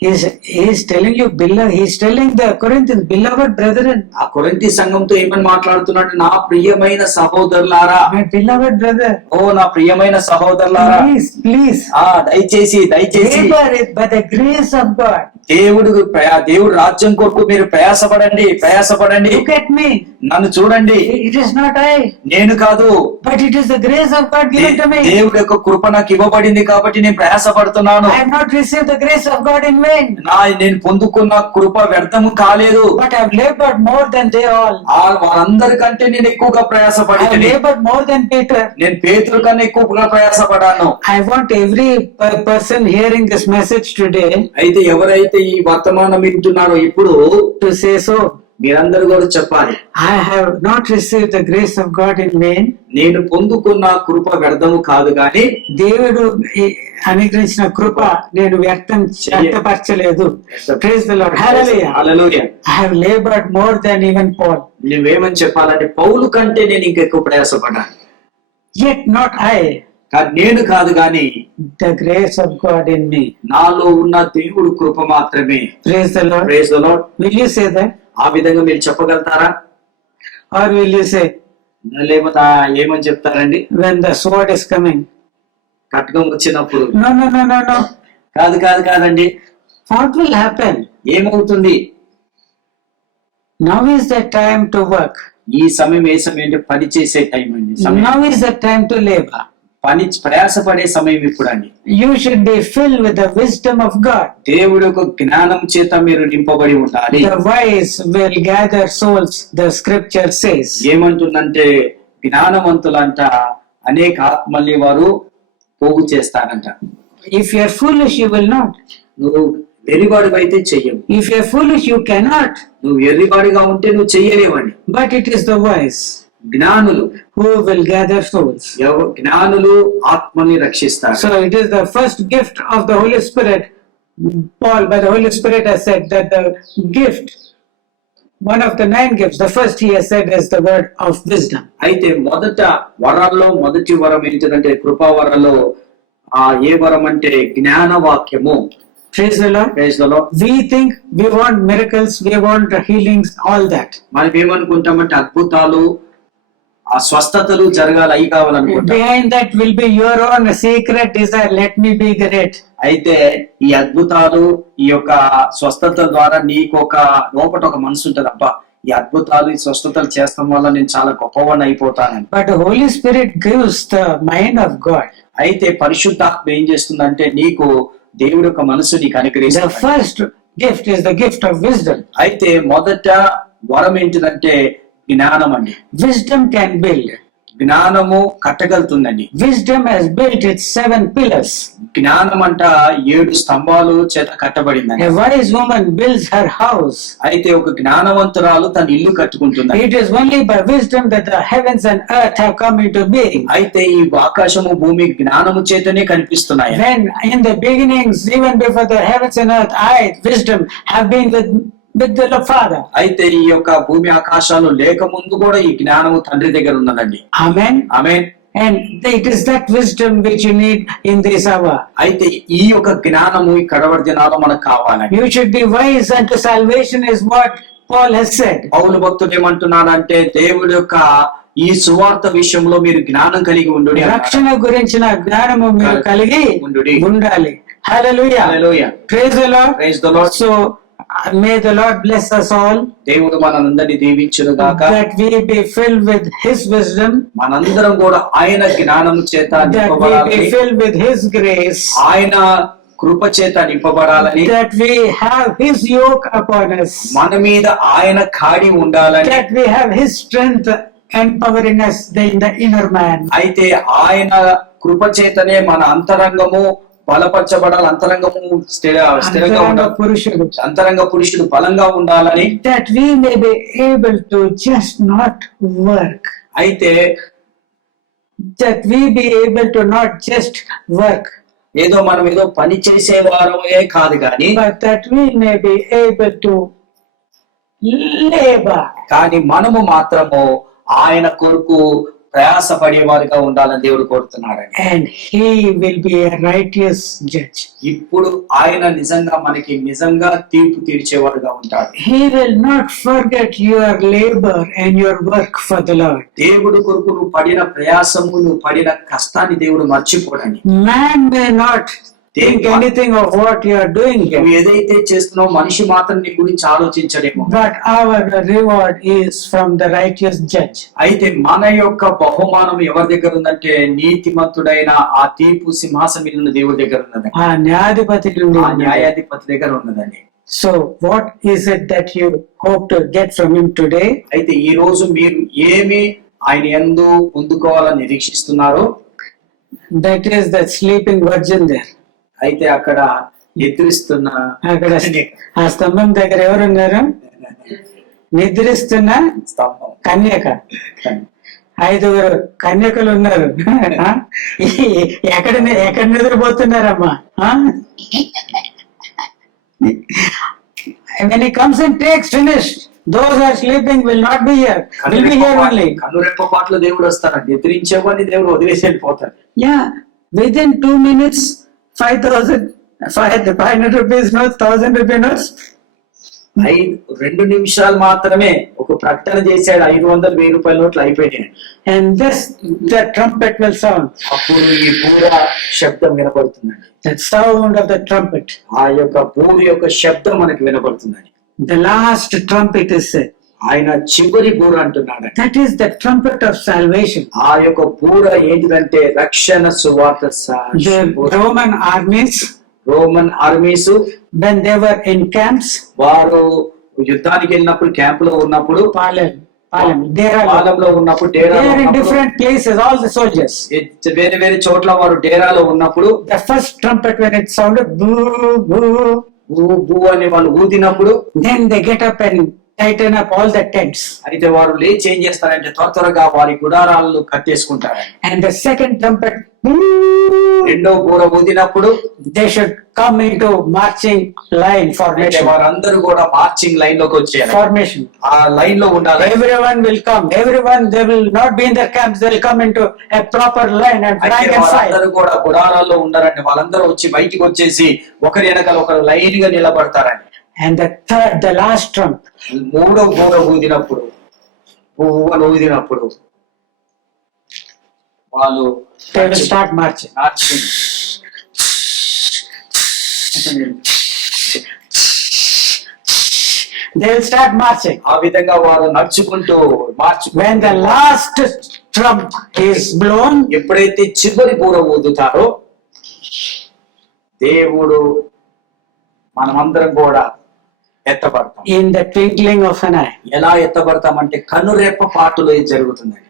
He's telling you, he's telling the Corinthians, beloved brethren. ఆ కొరింథీ సంఘంతో ఏమని మాట్లాడుతున్నాడు? నా ప్రియమైన సహోదరులారా, My beloved brother. ఓ నా ప్రియమైన సహోదరులారా, Please. దయచేసి Labor it by the grace of God. దేవుడు రాజ్యం కొరకు మీరు ప్రయాసపడండి. Look at me. నన్ను చూడండి. It is not I, నేను కాదు, but it is the grace of God given to me. దేవుడి యొక్క కృప నాకు ఇవ్వబడింది కాబట్టి నేను ప్రయాసపడుతున్నాను. I have not received the grace of God in vain. నేను పొందుకున్న కృప వ్యర్థము కాలేదు. But I have labored more than they all. వారందరికంటే నేను ఎక్కువగా I have ప్రయాసపడి labored more than Peter. నేను పేతురు కన్నా ఎక్కువగా ప్రయాసపడాను. I want every person hearing this message today అయితే ఎవరైతే ఈ వర్తమానం వింటున్నారో ఇప్పుడు to say so. మీరందరూ కూడా చెప్పాలి, I have not received the grace of God in vain. నేను పొందుకున్న కృప వ్యర్థము కాదు గాని దేవుడు అనుగ్రహించిన కృప నేను వ్యక్తపరచలేదు. Praise the Lord. Hallelujah. Hallelujah. I have labored more than even Paul. నువ్వేమని చెప్పాలంటే పౌలు కంటే నేను ఇంకెక్కువ ప్రయాసపడ్డాను. Yet not I, కానీ నేను కాదు గాని the grace of God in me. నాలో ఉన్న దేవుడు కృప మాత్రమే. Praise the Lord. Praise the Lord. Will you say that? ఆ విధంగా మీరు చెప్పగలుగుతారా? Or will you say, లేకపోతే ఏమని చెప్తారండి? when the sword is coming? కట్కం వచ్చినప్పుడు. No. కాదండి. What will happen? ఏమవుతుంది? Now is the time to work. ఈ సమయం ఏ సమయం అంటే పని చేసే టైం అండి. Now is the time to labor. ప్రయాసపడే సమయం ఇప్పుడు అండి. You should be filled with the wisdom of God. దేవుడి యొక్క జ్ఞానం చేత మీరు నింపబడి ఉండాలి. The wise will gather souls, the scripture says. ఏమంటుందంటే జ్ఞానవంతులంట అనేక ఆత్మల్ని వారు పోగు చేస్తారంట. If you are foolish, you will not. నువ్వు వెర్రివాడిగా అయితే చెయ్యవు. If you are foolish, you cannot. నువ్వు వెర్రివాడిగా ఉంటే నువ్వు చెయ్యలేవండి. But it is the wise జ్ఞానులు who will gather souls. జ్ఞానులు ఆత్మని రక్షిస్తారు. So it is the first gift of the Holy Spirit. Paul by the Holy Spirit has said that the gift, one of the 9 gifts, the first he has said is the word of wisdom. అయితే మొదట వరాల్లో మొదటి వరం ఏంటంటే కృపా వరంలో ఏ వరం అంటే జ్ఞాన వాక్యము. Praise the Lord. Praise the Lord. We think we want miracles, we want healings, all that. మనం ఏమనుకుంటామంటే అద్భుతాలు ఆ స్వస్థతలు జరగాలి అయి కావాలనుకుంటాం. Behind that will be your own secret desire, let me be great. అయితే ఈ అద్భుతాలు ఈ యొక్క స్వస్థతల ద్వారా నీకు ఒక లోపట ఒక మనసు ఉంటది, అబ్బా ఈ అద్భుతాలు ఈ స్వస్థతలు చేస్తాం వల్ల నేను చాలా గొప్పవాడిని అయిపోతానని. But the Holy Spirit gives the mind of God. అయితే పరిశుద్ధాత్మ ఏం చేస్తుందంటే నీకు దేవుడి యొక్క మనసు నీకు The అనుగ్రహిస్తుంది. first gift is the gift of wisdom. అయితే మొదట వరం ఏంటిదంటే జ్ఞానం అండి. Wisdom can build. జ్ఞానము కట్టగలుగుతుందండి. Wisdom has built its 7 pillars. జ్ఞానం అంట 7 స్తంభాలు చేత కట్టబడిందండి. A wise woman builds her house. అయితే ఒక జ్ఞానవంతురాలు తన ఇల్లు కట్టుకుంటుందండి. It is only by wisdom that the heavens and earth have come into being. అయితే ఈ ఆకాశము భూమి జ్ఞానము చేతనే కనిపిస్తున్నాయి. When in the beginnings, even before the heavens and earth, wisdom have been with the Father. అయితే ఈ యొక్క భూమి ఆకాశాలు లేక ముందు కూడా ఈ జ్ఞానము తండ్రి దగ్గర ఉన్నదండి. Amen. Amen. And it is that wisdom which you need in this hour. అయితే ఈ యొక్క జ్ఞానము ఈ కడవరి దినాల్లో మనకు కావాలండి. You should be wise unto salvation is what Paul has said. పౌలు భక్తుడు ఏమంటున్నాడంటే దేవుడి యొక్క ఈ సువార్త విషయంలో మీరు జ్ఞానం కలిగి ఉండుడి. రక్షణ గురించిన జ్ఞానము మీరు కలిగి ఉండాలి. Hallelujah. Hallelujah. Praise the Lord. Praise the Lord. So may the Lord bless us all. దేవుడు మనందరినీ దీవించును గాక. That we be filled with his wisdom. మనందరం కూడా ఆయన జ్ఞానము చేత That we నింపబడాలి. be filled with his grace. ఆయన కృప చేత నింపబడాలని, that we have His yoke upon us, మన మీద ఆయన కాడి ఉండాలని, that we have His strength empowering us in the inner man. అయితే ఆయన కృప చేతనే మన అంతరంగము బలపరచబడాలి, అంతరంగము స్థిరంగా అంతరంగ ఉండాలి, పురుషుడు, అంతరంగ పురుషుడు బలంగా ఉండాలని, that we may be able to just not work, అయితే that we be able to not just work, మనం ఏదో పని చేసేవారమే కాదు కానీ, but that we may be able to labor. కానీ మనము మాత్రము ఆయన కొరకు ప్రయాసపడేవారుగా ఉండాలని దేవుడు కోరుతున్నాడండి. And He will be a righteous judge. ఇప్పుడు ఆయన నిజంగా తీర్పు తీర్చేవాడుగా ఉంటాడు. He will not forget your labor and your work for the Lord. దేవుడు కొరకు నువ్వు పడిన ప్రయాసము, నువ్వు పడిన కష్టాన్ని దేవుడు మర్చిపోడండి. Man may not think anything of what you are doing నువ్వు here, ఏదైతే చేస్తున్నావు మనిషి మాత్రం నీ గురించి ఆలోచించడేమో, but our reward is from the righteous judge. అయితే మన యొక్క బహుమానం ఎవరి దగ్గర ఉందంటే నీతిమంతుడైన ఆ తీర్పు సింహాసనం మీద ఉన్న దేవుడి దగ్గర ఉన్నదండి, ఆ న్యాయాధిపతి నుండి ఆ ఉన్నది. న్యాయాధిపతి దగ్గర ఉన్నదండి. So what is it that you hope to get from him today? అయితే ఈ రోజు మీరు ఏమి ఆయన యందు పొందుకోవాలని నిరీక్షిస్తున్నారు? That is the sleeping virgin there. అయితే అక్కడ నిద్రిస్తున్న అక్కడ ఆ స్తంభం దగ్గర ఎవరున్నారు? నిద్రిస్తున్న స్తంభం కన్యక. 5 కన్యకలు ఉన్నారు. ఎక్కడ నిద్రపోతున్నారమ్మా? When he comes and takes finished, those who are sleeping will not be here, will be here only. కన్నురెప్ప పాటలు దేవుడు వస్తాడు, నిద్రించేవని దేవుడు వదిలేసి వెళ్ళిపోతాడు. Yeah, within 2 minutes 500 rupees notes, 1000 rupee notes. 2 నిమిషాలు మాత్రమే ఒక ప్రకటన చేశాడు, 500,000 రూపాయల నోట్లు అయిపోయినాయి. And this, the trumpet will sound. అప్పుడు ఈ బూర శబ్దం వినపడుతుందండి. The sound of the trumpet. ఆ యొక్క బూర యొక్క శబ్దం మనకు వినపడుతుందండి. The last trumpet is said. ఆయన చివరి బూర అంటున్నాడు. That is the trumpet of salvation. ఆ యొక్క బూర ఏంటిదంటే రక్షణ సువార్త. The Roman armies, Roman armies when they were in camps, వారు యుద్ధానికి వెళ్ళినప్పుడు క్యాంపులో ఉన్నప్పుడు, పాలెంలో ఉన్నప్పుడు, they are in different places, all the soldiers. వేరే వేరే చోట్ల వారు డేరాలో ఉన్నప్పుడు The first trumpet when it sounded, boo, boo, భూ భూ అని వాళ్ళు ఊదినప్పుడు, then they get up and tighten up all the tents. అయితే వారు లేచి ఏం చేస్తారంటే త్వరగా వారి గుడారాలను కట్టేసుకుంటారు. And the second trumpet, రెండో బూర ఊదినప్పుడు they should come into marching line formation. వారందరూ కూడా మార్చింగ్ లైన్ లోకి వచ్చారు. Formation. ఆ లైన్ లో ఉండాలి. Everyone will come. Everyone, they will not be in their camps. They will come into a proper line and rank and file. వాళ్ళందరూ కూడా గుడారాల్లో ఉండాలంటే వాళ్ళందరూ వచ్చి బయటికి వచ్చేసి ఒకరి వెనకాల ఒకరు లైన్ గా నిలబడతారండి. And the third, the last trump, మూడో బూర ఊదినప్పుడు, పువ్వులు ఊదినప్పుడు వాళ్ళు they will start marching. They will start marching. ఆ విధంగా వారు నడుచుకుంటూ When the last trump is blown, ఎప్పుడైతే చివరి బూర ఊదుతారో దేవుడు మనమందరం కూడా ఎత్తబడతాం. in the twinkling of an eye. ఎలా ఎత్తబడతామంటే కన్నురెప్ప పాటులో ఇది జరుగుతుందండి.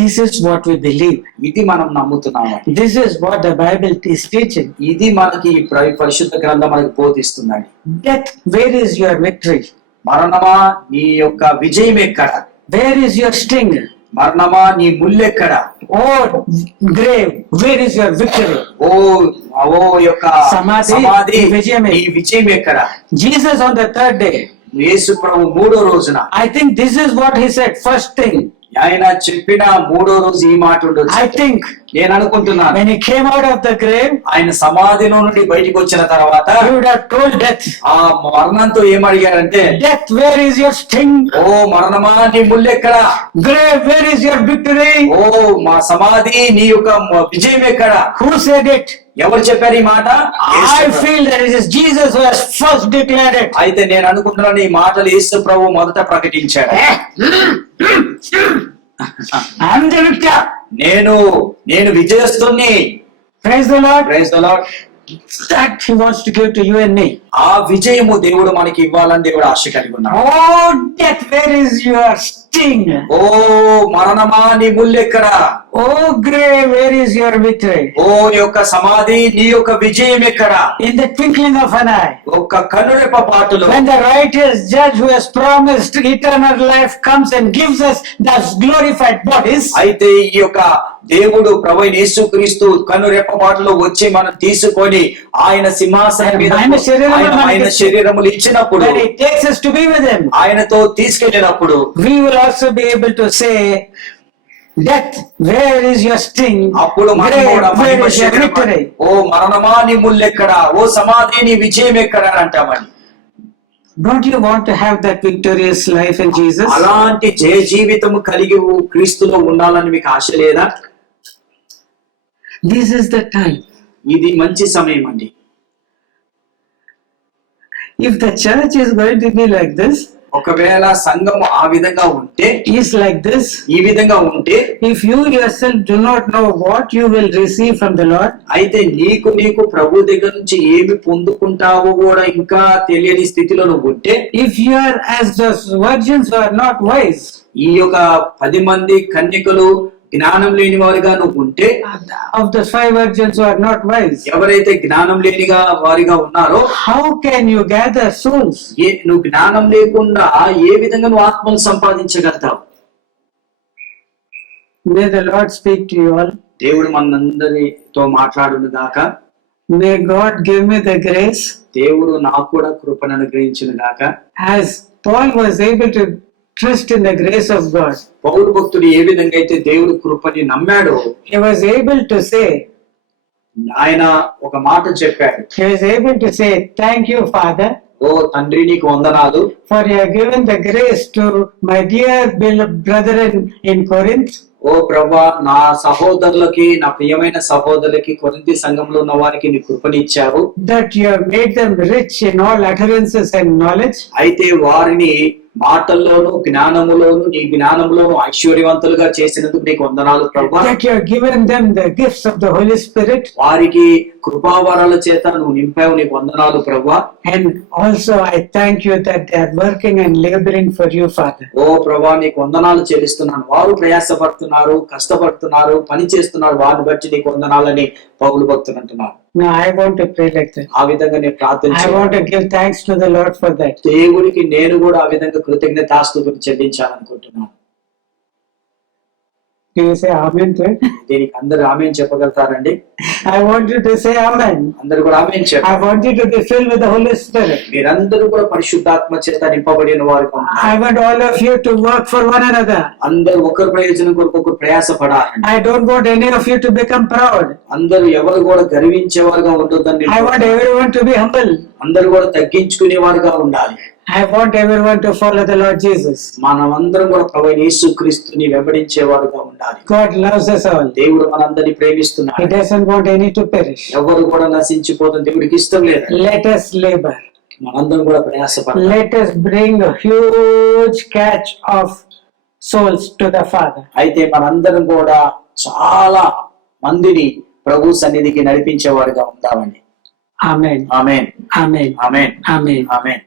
This is what we believe. ఇది మనం నమ్ముతున్నాము. This is what the Bible is teaching. ఇది మనకి ఈ పరిశుద్ధ గ్రంథం మనకి బోధిస్తుందండి. Death, where is your victory? మరణమా నీ యొక్క విజయం ఎక్కడ? Where is your sting? మరణమా నీ ముల్లెక్కడ? Oh grave, where is your victory? ఓ యొక్క సమాధి విజయమే. ఈ విజయం ఎక్కడ? Jesus on the third day, యేసు ప్రభు మూడో రోజున, I think this is what he said, first thing. ఆయన చెప్పిన మూడో రోజు ఈ మాట ఉండొచ్చు. I think నేను అనుకుంటున్నాను when he came out of the grave, ఆయన సమాధిలో నుండి బయటికి వచ్చిన తర్వాత he would have told death, ఆ మరణంతో ఏమడిగారంటే, death, where is your sting? ఓ మరణమా నీ ముల్లెక్కడ? Grave, where is your victory? ఓ మా సమాధి నీ యొక్క విజయం ఎక్కడ? Who said it? ఎవరు చెప్పారు ఈ మాట? I feel that it is Jesus who has first declared it. అయితే నేను అనుకుంటున్నాను ఈ మాటలు యేసు ప్రభు మొదట ప్రకటించాడు. I am the victor. నేను విజయస్తుని. Praise the Lord. Praise the Lord. that he wants to give to you and me. ఆ విజయము దేవుడు మనకి ఇవ్వాలని దేవుడు ఆశ కలిగి ఉన్నాడు. Oh, death, where is your sting? ఓ మరణమా నీ ముల్లెక్కడా? Oh, grave, where is your victory? ఓ నీ యొక్క సమాధి, నీ యొక్క విజయం ఎక్కడా? In the twinkling of an eye, ఒక్క కనురెప్ప పాటులో when the righteous judge who has promised eternal life comes and gives us those glorified bodies, అయితే ఈ యొక్క దేవుడు ప్రభువైన యేసుక్రీస్తు కనురెప్ప పాటులో వచ్చి మనం తీసుకొని ఆయన సింహాసనం మీద ఆయన శరీరములు ఇచ్చినప్పుడు, when he takes us to be with him, ఆయనతో తీసుకెళ్ళినప్పుడు we will also be able to say, death, where is your sting? అప్పుడు మనం Grave, కూడా where మహిమ is your శరీరం, victory? ఓ మరణమా నీ ముల్లెక్కడా? ఓ సమాధి నీ విజయం ఎక్కడా అని అంటామని. Don't you want to have that victorious life in Jesus? అలాంటి జయ జీవితం కలిగి క్రీస్తులో ఉండాలని మీకు ఆశ లేదా? This is the time. ఇది మంచి సమయం అండి. If the church is going to be like this, ఒకవేళ సంఘము ఆ విధంగా ఉంటే, is like this, ఈ విధంగా ఉంటే, if you yourself do not know what you will receive from the Lord, అయితే నీకు ప్రభు దగ్గర నుంచి ఏమి పొందుకుంటావో కూడా ఇంకా తెలియని స్థితిలో నువ్వు ఉంటే, if you are as those virgins who are not wise, ఈ యొక్క 10 మంది కన్యకలు జ్ఞానం లేని వారిగా నువ్వు ఉంటే, of the 5 virgins who are not wise, ఎవరైతే జ్ఞానం లేనిగా వారిగా ఉన్నారో, how can you gather souls? నువ్వు జ్ఞానం లేకుండా ఏ విధంగా నువ్వు ఆత్మను సంపాదించగలుగుతావు? May the Lord speak to you all. దేవుడు మనందరితో మాట్లాడును గాక. May God give me the grace, దేవుడు నాకు కూడా కృపను అనుగ్రహించును గాక. as Paul was able to trust in the grace of God. పౌలు భక్తుడు ఏ విధంగా అయితే దేవుడు కృపని నమ్మాడో, He was able to say, ఆయన ఒక మాట చెప్పాడు. he was able to say, thank you, Father, ఓ తండ్రి నీకు వందనాలు, for you have given the grace to my dear beloved brethren in Corinth, ఓ ప్రభా నా సహోదరులకి, నా ప్రియమైన సహోదరులకి, కొరింథీ సంఘంలో ఉన్న వారికి నీ కృపనిచ్చావు. that you have made them rich in all utterances and knowledge, అయితే వారిని మాటల్లోను జ్ఞానములోను, నీ జ్ఞానములోను ఐశ్వర్యవంతులుగా చేసినందుకు నీకు వందనాలు ప్రభా. that you have given them the gifts of the Holy Spirit, వారికి కృపావరాల చేత నువ్వు నింపావు, నీకు వందనాలు ప్రభా. and also I thank you that they are working and laboring for you, Father. ఓ ప్రభా నీకు వందనాలు చెల్లిస్తున్నాను. వారు ప్రయాసపడుతున్నారు, కష్టపడుతున్నారు, పని చేస్తున్నారు, వారిని బట్టి నీకు వందనాలని పౌలు భక్తులు అంటున్నారు. Now I want to pray like that. ఆ విధంగా నేను ప్రార్థన I చేయాలి. want to give thanks to the Lord for that. దేవుడికి నేను కూడా ఆ విధంగా కృతజ్ఞతాస్తుతులు చెల్లించాలనుకుంటున్నాను. Do you say amen to it? దీనికి అందరూ ఆమేన్ చెప్పగలుగుతారండి? I want you to say amen. అందరూ కూడా ఆమేన్ I చెప్పండి. want you to be filled with the Holy Spirit. మీరందరూ కూడా పరిశుద్ధాత్మ చేత నింపబడిన వారుగా ఉన్నారు. I want all of you to work for one another. అందరూ ఒకరి ప్రయోజనం కొరకు ఒకరు ప్రయాసపడాలి. I don't want any of you to become proud. అందరూ ఎవరు కూడా గర్వించేవారుగా ఉండొద్దని, I want everyone to be humble. అందరూ కూడా తగ్గించుకునేవారుగా ఉండాలి. I want everyone to follow the Lord Jesus. మనమందరం కూడా ప్రభువైన యేసుక్రీస్తుని వెంబడించేవారుగా ఉండాలి. God loves us all. దేవుడు మనందరినీ He ప్రేమిస్తున్నాడు. doesn't want any to perish. ఎవరు కూడా నశించిపోతుంది దేవుడికి ఇష్టం లేదు. Let us labor. మనందరం కూడా ప్రయాసపడాలి. Let us bring a huge catch of souls to the Father. అయితే మనందరం కూడా చాలా మందిని ప్రభు సన్నిధికి నడిపించేవారుగా ఉందామండి. Amen. ఆమేన్, Amen. ఆమేన్, Amen. ఆమేన్.